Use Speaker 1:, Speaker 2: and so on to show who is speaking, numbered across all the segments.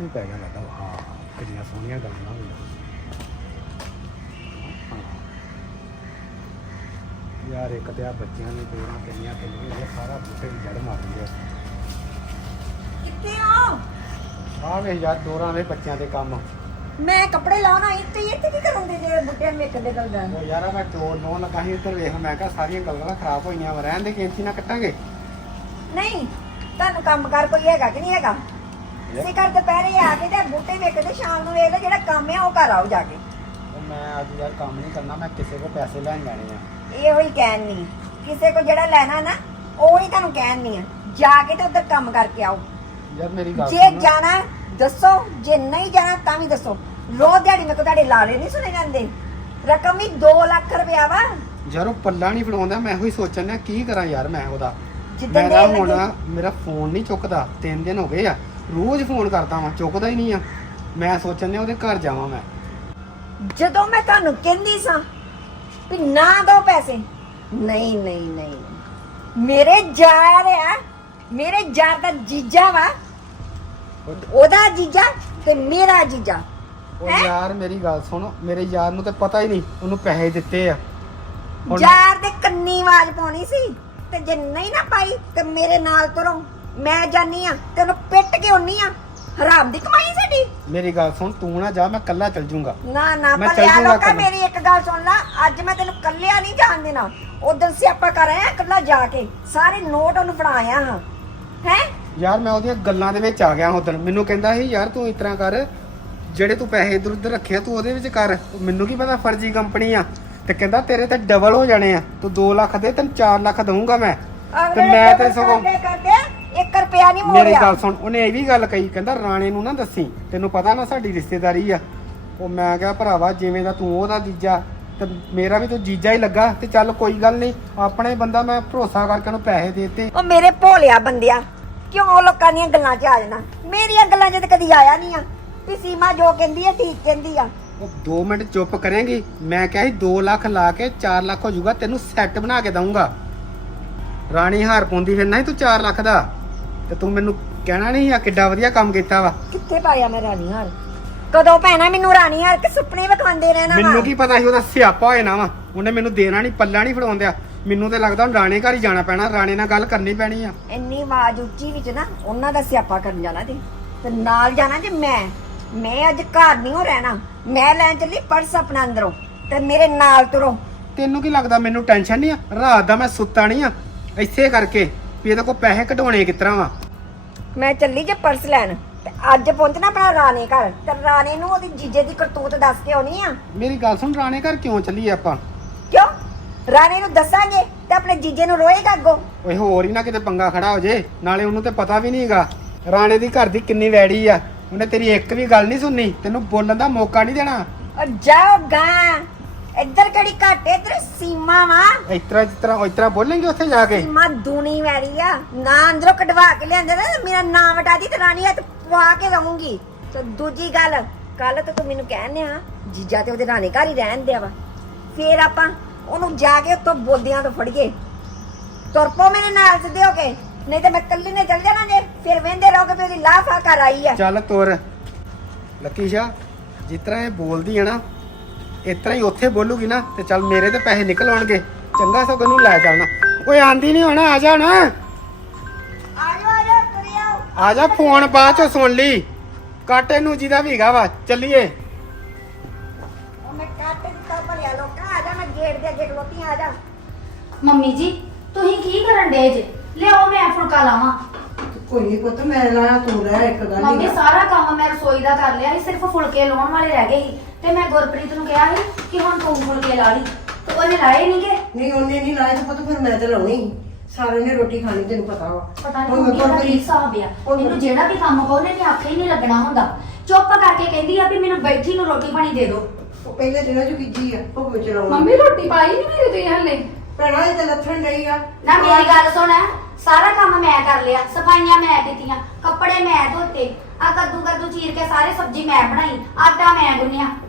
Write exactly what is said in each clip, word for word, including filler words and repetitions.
Speaker 1: ਵੀ ਪੈ ਗਿਆ ਲੱਗਦਾ ਹਾਂ ਕਿੰਨੀਆਂ ਸੋਹਣੀਆਂ ਗੱਲਾਂ ਹੋਈਆਂ ਯਾਰ ਇੱਕ ਤੇ ਆ ਬੱਚਿਆਂ ਨੇ ਦੋਰਾਂ ਕਿੰਨੀਆਂ ਕਿੰਨੀਆਂ ਇਹ ਸਾਰਾ ਬੂਟੇ ਦੀ ਜੜ ਮਾਰ ਦਿੰਦੇ
Speaker 2: ਕਿੱਥੇ ਹੋ?
Speaker 1: ਆ ਵੇ ਯਾਰ ਦੋਰਾਂ ਦੇ ਬੱਚਿਆਂ ਦੇ ਕੰਮ
Speaker 2: ਮੈਂ ਕੱਪੜੇ ਲਾਉਣ ਆਈ ਤੇ ਇੱਥੇ ਕੀ ਕਰਨ ਦੇ ਜੇ ਬੁੱਟੇ ਮੇਕ ਦੇ ਗੱਲ ਦਾ
Speaker 1: ਉਹ ਯਾਰ ਮੈਂ ਚੋਰ ਲੋਨ ਲੱਗਾ ਸੀ ਇੱਧਰ ਵੇਖ ਮੈਂ ਕਿਹਾ ਸਾਰੀਆਂ ਗੱਲਾਂ ਖਰਾਬ ਹੋਈਆਂ ਵਾ ਰਹਿਣ ਦੇ ਕੀਮਤੀ ਨਾ ਕੱਟਾਂਗੇ
Speaker 2: ਨਹੀਂ ਤੁਹਾਨੂੰ ਕੰਮ ਕਰ ਕੋਈ ਹੈਗਾ ਕਿ ਨਹੀਂ ਹੈਗਾ ਸਿਕਰ ਦੁਪਹਿਰੇ ਆ ਕੇ ਤੇ ਬੁੱਟੇ ਵੇਖ ਤੇ ਸ਼ਾਮ ਨੂੰ ਵੇਖ ਲੈ ਜਿਹੜਾ ਕੰਮ ਹੈ ਉਹ ਕਰ ਆਓ ਜਾ ਕੇ
Speaker 1: ਮੈਂ ਅੱਜ ਯਾਰ ਕੰਮ ਨਹੀਂ ਕਰਨਾ ਮੈਂ ਕਿਸੇ ਕੋ ਪੈਸੇ ਲੈਣ ਜਾਣੇ ਆ
Speaker 2: ਇਹੋ ਹੀ ਕਹਿਣ ਨਹੀਂ ਕਿਸੇ ਕੋ ਜਿਹੜਾ ਲੈਣਾ ਨਾ ਉਹ ਹੀ ਤੁਹਾਨੂੰ ਕਹਿਣ ਨਹੀਂ ਆ ਜਾ ਕੇ ਤੇ ਉਧਰ ਕੰਮ ਕਰਕੇ ਆਓ
Speaker 1: ਯਾਰ ਮੇਰੀ ਗੱਲ
Speaker 2: ਜੇ ਜਾਣਾ ਦੱਸੋ ਜੇ ਨਹੀਂ ਜਾਣਾ ਤਾਂ ਵੀ ਦੱਸੋ ਰੋਜ਼ ਦਿਹਾੜੀ ਮੇਰੇ ਕੋ ਤੁਹਾਡੇ ਲਾਲੇ ਨਹੀਂ ਸੁਣੇ ਜਾਂਦੇ ਰਕਮ ਵੀ ਦੋ ਲੱਖ ਰੁਪਇਆ ਵਾ
Speaker 1: ਯਾਰ ਉਹ ਪੱਲਾ ਨਹੀਂ ਫੜਾਉਂਦਾ ਮੈਂ ਇਹੋ ਹੀ ਸੋਚਣ ਡਿਆ ਕੀ ਕਰਾਂ ਯਾਰ ਮੈਂ ਉਹਦਾ
Speaker 2: ਜਿੱਦਾਂ
Speaker 1: ਮੇਰਾ
Speaker 2: ਦੇ
Speaker 1: ਹੁਣ
Speaker 2: ਲੱਗੇ
Speaker 1: ਮੇਰਾ ਫੋਨ ਨਹੀਂ ਚੁੱਕਦਾ ਤਿੰਨ ਦਿਨ ਹੋ ਗਏ ਆ ਰੋਜ਼ ਫੋਨ ਕਰਦਾ ਵਾਂ ਚੁੱਕਦਾ ਹੀ ਨਹੀਂ ਆ ਮੈਂ ਸੋਚਣ ਡਿਆ ਉਹਦੇ ਘਰ ਜਾਵਾਂ ਮੈਂ
Speaker 2: ਜਦੋਂ ਮੈਂ ਤੁਹਾਨੂੰ ਕਹਿੰਦੀ ਸਾਂ ਵੀ ਨਾ ਦੋ ਪੈਸੇ ਨਹੀਂ ਨਹੀਂ ਨਹੀਂ ਮੇਰੇ ਯਾਰ ਆ ਮੇਰੇ ਯਾਰ ਦਾ ਜੀਜਾ ਵਾ ਉਹਦਾ ਜੀਜਾ ਤੇ ਮੇਰਾ ਜੀਜਾ
Speaker 1: ਉਹ ਯਾਰ ਮੇਰੀ ਗੱਲ ਸੁਣ ਮੇਰੇ ਯਾਰ ਨੂੰ ਤੇ ਪਤਾ ਹੀ ਨਹੀਂ ਉਹਨੂੰ ਪੈਸੇ ਦਿੱਤੇ ਆ ਹੁਣ
Speaker 2: ਯਾਰ ਦੇ ਕੰਨੀ ਆਵਾਜ਼ ਪਾਉਣੀ ਸੀ ਤੇ ਜੇ ਨਹੀਂ ਨਾ ਪਾਈ ਤੇ ਮੇਰੇ ਨਾਲ ਤੁਰੋ ਮੈਂ ਜਾਨੀ ਆ ਤੈਨੂੰ ਪਿੱਟ ਕੇ ਆਉਣੀ ਆ ਹਰਾਮ ਦੀ ਕਮਾਈ ਸਾਡੀ
Speaker 1: ਮੇਰੀ ਗੱਲ ਸੁਣ ਤੂੰ ਨਾ ਜਾ ਮੈਂ ਕੱਲਾ ਚੱਲ ਜੂੰਗਾ
Speaker 2: ਨਾ ਨਾ
Speaker 1: ਮੈਂ
Speaker 2: ਪਰ
Speaker 1: ਚੱਲ
Speaker 2: ਯਾਰ
Speaker 1: ਜੂੰਗਾ
Speaker 2: ਲੋਕਾਂ
Speaker 1: ਕੱਲਾ।
Speaker 2: ਮੇਰੀ ਇੱਕ ਗੱਲ ਸੁਣ ਲੈ ਅੱਜ ਮੈਂ ਤੈਨੂੰ ਕੱਲਿਆ ਨਹੀਂ ਜਾਣ ਦੇਣਾ ਉਧਰ ਸਿਆਪਾ ਕਰ ਆਇਆ ਕੱਲਾ ਜਾ ਕੇ ਸਾਰੇ ਨੋਟ ਉਹਨੂੰ ਫੜਾਇਆ ਹਾਂ ਹੈ
Speaker 1: ਯਾਰ ਮੈਂ ਉਹਦੀਆਂ ਗੱਲਾਂ ਦੇ ਵਿੱਚ ਆ ਗਿਆ ਉਦੋਂ ਮੈਨੂੰ ਕਹਿੰਦਾ ਸੀ ਯਾਰ ਤੂੰ ਇਸ ਤਰ੍ਹਾਂ ਕਰ ਜਿਹੜੇ ਤੂੰ ਪੈਸੇ ਇਧਰ ਉਧਰ ਰੱਖੇ ਆ ਤੂੰ ਉਹਦੇ ਵਿੱਚ ਕਰ ਮੈਨੂੰ ਕੀ ਪਤਾ ਫਰਜ਼ੀ ਕੰਪਨੀ ਆ ਤੇ ਕਹਿੰਦਾ ਤੇਰੇ ਤੇ ਡਬਲ ਹੋ ਜਾਣੇ ਆ ਤੂੰ ਦੋ ਲੱਖ ਦੇ ਤੈਨੂੰ ਚਾਰ ਲੱਖ ਦਊਂਗਾ ਮੈਂ ਤੇ ਮੈਂ ਤੇ ਸਗੋਂ
Speaker 2: ਕਰਦੇ ਇੱਕ ਰੁਪਿਆ ਨਹੀਂ
Speaker 1: ਮੇਰੀ
Speaker 2: ਮੋੜਿਆ
Speaker 1: ਗੱਲ ਸੁਣ ਉਹਨੇ ਇਹ ਵੀ ਗੱਲ ਕਹੀ ਕਹਿੰਦਾ ਰਾਣੇ ਨੂੰ ਨਾ ਦੱਸੀ ਤੈਨੂੰ ਪਤਾ ਨਾ ਸਾਡੀ ਰਿਸ਼ਤੇਦਾਰੀ ਆ ਉਹ ਮੈਂ ਕਿਹਾ ਭਰਾਵਾ ਜਿਵੇਂ ਦਾ ਤੂੰ ਉਹਦਾ ਜੀਜਾ ਤੇ ਮੇਰਾ ਵੀ ਤੂੰ ਜੀਜਾ ਹੀ ਲੱਗਾ ਤੇ ਚੱਲ ਕੋਈ ਗੱਲ ਨਹੀਂ ਆਪਣੇ ਬੰਦਾ ਮੈਂ ਭਰੋਸਾ ਕਰਕੇ ਉਹਨੂੰ ਪੈਸੇ ਦੇਤੇ
Speaker 2: ਉਹ ਮੇਰੇ ਭੋਲਿਆ ਬੰਦਿਆ ਕਿਉਂ ਲੋਕਾਂ ਦੀਆਂ ਗੱਲਾਂ 'ਚ ਆ ਜਾਣਾ ਮੇਰੀਆਂ ਗੱਲਾਂ 'ਚ ਤਾਂ ਕਦੀ ਆਇਆ ਨਹੀਂ ਆ ਵੀ ਸੀਮਾ ਜੋ ਕਹਿੰਦੀ ਆ ਠੀਕ ਕਹਿੰਦੀ ਆ
Speaker 1: ਉਹ ਦੋ ਮਿੰਟ ਚੁੱਪ ਕਰੇਂਗੀ ਮੈਂ ਕਿਹਾ ਸੀ ਦੋ ਲੱਖ ਲਾ ਕੇ ਚਾਰ ਲੱਖ ਹੋ ਜਾਊਗਾ ਤੈਨੂੰ ਸੈੱਟ ਬਣਾ ਕੇ ਦਊਂਗਾ ਰਾਣੀ ਹਾਰ ਪਾਉਂਦੀ ਫਿਰਨਾ ਸੀ ਤੂੰ ਚਾਰ ਲੱਖ ਦਾ ਤੇ ਤੂੰ ਮੈਨੂੰ ਕਹਿਣਾ ਨਹੀਂ ਆ ਕਿੱਡਾ ਵਧੀਆ ਕੰਮ ਕੀਤਾ ਵਾ
Speaker 2: ਕਿੱਥੇ ਪਾਇਆ ਮੈਂ ਰਾਣੀ ਹਾਰ ਕਦੋਂ ਪੈਣਾ ਮੈਨੂੰ ਰਾਣੀ ਹਾਰ ਕਿ ਸੁਪਨੇ ਵਿਖਾਉਂਦੇ ਰਹਿਣਾ ਵਾ
Speaker 1: ਮੈਨੂੰ ਕੀ ਪਤਾ ਸੀ ਉਹਦਾ ਸਿਆਪਾ ਹੋਏ ਨਾ ਵਾ ਉਹਨੇ ਮੈਨੂੰ ਦੇਣਾ ਨਹੀਂ ਪੱਲਾ ਨਹੀਂ ਫੜਾਉਣ ਦਿਆ ਮੈਨੂੰ ਤੇ ਲੱਗਦਾ ਹੁਣ ਰਾਣੇ ਘਰ ਹੀ ਜਾਣਾ ਪੈਣਾ ਰਾਣੇ ਨਾਲ ਗੱਲ ਕਰਨੀ ਪੈਣੀ ਆ
Speaker 2: ਇੰਨੀ ਆਵਾਜ਼ ਉੱਚੀ ਵਿੱਚ ਨਾ ਉਹਨਾਂ ਦਾ ਸਿਆਪਾ ਕਰਨ ਜਾਣਾ ਤੇ ਤੇ ਨਾਲ ਜਾਣਾ ਜੇ ਮੈਂ ਮੈਂ ਅੱਜ ਘਰ ਨਹੀਂ ਹੋ ਰਹਿਣਾ ਮੈਂ ਲੈਣ ਚੱਲੀ ਪਰਸ ਆਪਣਾ ਅੰਦਰੋਂ ਤੇ ਮੇਰੇ ਨਾਲ ਤੁਰੋ
Speaker 1: ਤੈਨੂੰ ਕੀ ਲੱਗਦਾ ਮੈਨੂੰ ਟੈਨਸ਼ਨ ਨਹੀਂ ਆ ਰਾਤ ਦਾ ਮੈਂ ਸੁੱਤਾ ਨਹੀਂ ਆ ਇੱਥੇ ਕਰਕੇ ਵੀ ਇਹਦੇ ਕੋਲ ਪੈਸੇ ਕਢਾਉਣੇ ਕਿਸ ਤਰ੍ਹਾਂ ਵਾ
Speaker 2: ਮੈਂ ਚੱਲੀ ਜੇ ਪਰਸ ਲੈਣ ਤੇ ਅੱਜ ਪਹੁੰਚਣਾ ਆਪਣਾ ਰਾਣੇ ਘਰ ਤੇ ਰਾਣੇ ਨੂੰ ਉਹਦੀ ਜੀਜੇ ਦੀ ਕਰਤੂਤ ਦੱਸ ਕੇ ਆਉਣੀ ਆ
Speaker 1: ਮੇਰੀ ਗੱਲ ਸੁਣ ਰਾਣੇ ਘਰ ਕਿਉਂ ਚੱਲੀਏ ਆਪਾਂ
Speaker 2: ਕਿਉਂ ਰਾਣੇ ਨੂੰ ਦੱਸਾਂਗੇ ਤੇ ਆਪਣੇ ਜੀਜੇ ਨੂੰ ਰੋਏਗਾ ਅੱਗੋਂ
Speaker 1: ਓਏ ਹੋਰ ਹੀ ਨਾ ਕਿਤੇ ਪੰਗਾ ਖੜਾ ਹੋ ਜੇ ਨਾਲੇ ਉਹਨੂੰ ਤੇ ਪਤਾ ਵੀ ਨਹੀਂਗਾ ਰਾਣੇ ਦੀ ਘਰ ਦੀ ਕਿੰਨੀ ਵੈੜੀ ਆ ਉਹਨੇ ਤੇਰੀ ਇੱਕ ਵੀ ਗੱਲ ਨਹੀਂ ਸੁਣਨੀ ਤੈਨੂੰ ਬੋਲਣ ਦਾ ਮੌਕਾ ਨਹੀਂ ਦੇਣਾ
Speaker 2: ਔਰ ਜਾਓ ਗਾਂ ਇੱਧਰ ਕਿਹੜੀ ਘੱਟ ਇੱਧਰ ਸੀਮਾ ਵਾ
Speaker 1: ਇਸ ਤਰ੍ਹਾਂ ਇਸ ਤਰ੍ਹਾਂ ਇਸ ਤਰ੍ਹਾਂ ਬੋਲੇਂਗੇ ਉੱਥੇ ਜਾ ਕੇ
Speaker 2: ਸੀਮਾ ਦੂਣੀ ਵੈਰੀ ਆ ਨਾ ਅੰਦਰੋਂ ਕਢਵਾ ਕੇ ਲਿਆਂਦੇ ਨਾ ਮੇਰਾ ਨਾਮ ਵਟਾ ਦੀ ਤੇ ਰਾਣੀ ਹੱਥ ਪਵਾ ਕੇ ਰਹੂੰਗੀ ਤੇ ਦੂਜੀ ਗੱਲ ਕੱਲ ਤਾਂ ਤੂੰ ਮੈਨੂੰ ਕਹਿਣ ਆ ਜੀਜਾ ਤੇ ਉਹਦੇ ਰਾਣੇ ਘਰ ਹੀ ਰਹਿਣ ਦਿਆ ਵਾ ਫੇਰ ਆਪਾਂ ਉਹਨੂੰ ਜਾ ਕੇ ਉੱਥੋਂ ਬੋਦੀਆਂ ਤੋਂ ਫੜੀਏ ਤੁਰ ਪੋ ਮੇਰੇ ਨਾਲ ਸਿੱਧੇ ਹੋ ਕੇ ਨਹੀਂ ਤੇ ਮੈਂ ਕੱਲੀ ਨੇ ਚੱਲ ਜਾਣਾ ਜੇ ਫਿਰ ਵੇਂਦੇ ਰਹੋਗੇ ਵੀ ਉਹਦੀ ਲਾਫਾ ਕਰ ਆਈ ਆ
Speaker 1: ਚੱਲ ਤੁਰ ਲੱਕੀ ਸ਼ਾ ਜਿਸ ਤਰ੍ਹਾਂ ਇਹ ਬੋਲਦੀ ਹੈ ਨਾ ਇਸ ਤਰ੍ਹਾਂ ਹੀ ਉੱਥੇ ਬੋਲੂਗੀ ਨਾ ਤੇ ਚੱਲ ਮੇਰੇ ਤੇ ਪੈਸੇ ਨਿਕਲ ਆਉਣਗੇ ਚੰਗਾ ਸਗੋਂ ਨੂੰ ਲੈ ਚੱਲਣਾ ਓਏ ਆਂਦੀ ਨਹੀਂ ਹੋਣਾ ਆ ਜਾ ਨਾ
Speaker 2: ਆ ਜਾਓ ਆ ਜਾਓ ਤੁਰੇ ਆਓ
Speaker 1: ਆ ਜਾ ਫੋਨ ਬਾਅਦ ਚ ਸੁਣ ਲਈ ਕਾਟੇ ਨੂੰ ਜਿਹਦਾ ਵੀਗਾ ਵਾ ਚੱਲੀਏ
Speaker 2: ਉਹ ਮੈਂ ਕੱਟ ਦਿੱਤਾ ਭਲਿਆ ਲੋਕਾਂ ਆ ਜਾ ਮੈਂ ਗੇਟ ਦੇ ਅੱਗੇ ਖਲੋਤੀ ਆ ਜਾ
Speaker 3: ਮੰਮੀ ਜੀ ਤੁਸੀਂ ਕੀ ਕਰਨ ਡੇ ਜੇ ਲਿਆਓ ਮੈਂ ਫੁਲਕਾ ਲਾਵਾਂ
Speaker 4: ਕੋਈ ਨਹੀਂ ਪੁੱਤ ਮੈਂ ਲਾਇਆ ਤੂੰ ਰਹਿ ਇੱਕ ਗੱਲ
Speaker 3: ਮੰਮੀ
Speaker 4: ਹੀ
Speaker 3: ਸਾਰਾ ਕੰਮ ਮੈਂ ਰਸੋਈ ਦਾ ਕਰ ਲਿਆ ਸੀ ਸਿਰਫ ਫੁਲਕੇ ਲਾਉਣ ਵਾਲੇ ਰਹਿ ਗਏ ਸੀ ਤੇ ਮੈਂ ਗੁਰਪ੍ਰੀਤ ਨੂੰ ਕਿਹਾ ਸੀ ਕਿ ਹੁਣ ਤੂੰ ਫੁਲਕੇ ਲਾ ਲਈ ਤੇ ਉਹਨੇ ਲਾਏ ਨਹੀਂਗੇ
Speaker 4: ਨਹੀਂ ਉਹਨੇ ਨਹੀਂ ਲਾਇਆ ਤਾਂ ਪੁੱਤ ਫਿਰ ਮੈਂ ਤੇ ਲਾਉਣੀ ਸਾਰਿਆਂ ਨੇ ਰੋਟੀ ਖਾਣੀ ਤੈਨੂੰ ਪਤਾ ਵਾ
Speaker 3: ਪਤਾ ਨਹੀਂ
Speaker 4: ਹੁਣ
Speaker 3: ਮੰਮੀ ਦਾ
Speaker 4: ਗੁਰਪ੍ਰੀਤ-
Speaker 3: ਕੀ ਹਿਸਾਬ ਆ
Speaker 4: ਹੁਣ
Speaker 3: ਮੈਨੂੰ ਜਿਹੜਾ ਵੀ ਕੰਮ ਕਹੋ ਉਹਨੇ ਆਖੇ ਹੀ ਨਹੀਂ ਲੱਗਣਾ ਹੁੰਦਾ ਚੁੱਪ ਕਰਕੇ ਕਹਿੰਦੀ ਆ ਵੀ ਮੈਨੂੰ ਬੈਠੀ ਨੂੰ ਰੋਟੀ ਪਾਣੀ ਦੇ ਦਿਓ
Speaker 4: ਉਹ ਪਹਿਲੇ ਦਿਨਾਂ ਚ ਬੀਜੀ ਆ ਉਹ ਚਲਾਉਣਾ
Speaker 5: ਮੰਮੀ ਰੋਟੀ ਪਾਈ ਨਹੀਂ ਮੇਰੇ ਤੇ ਹਲੇ
Speaker 4: ਭੈਣਾ ਇਹ ਤੇ ਲੱਥਣ ਡਈ ਆ
Speaker 3: ਨਾ ਮੇਰੀ ਗੱਲ ਸੁਣ ਸਾਰਾ ਕੰਮ ਮੈਂ ਕਰ ਲਿਆ ਸਫਾਈਆਂ ਮੈਂ ਕੀਤੀਆਂ ਕੱਪੜੇ ਮੈਂ ਧੋਤੇ ਆ ਕੱਦੂ ਕੱਦੂ ਚੀਰ ਕੇ ਸਾਰੇ ਸਬਜ਼ੀ ਮੈਂ ਬਣਾਈ ਆਟਾ ਮੈਂ ਗੁੰਨਿਆ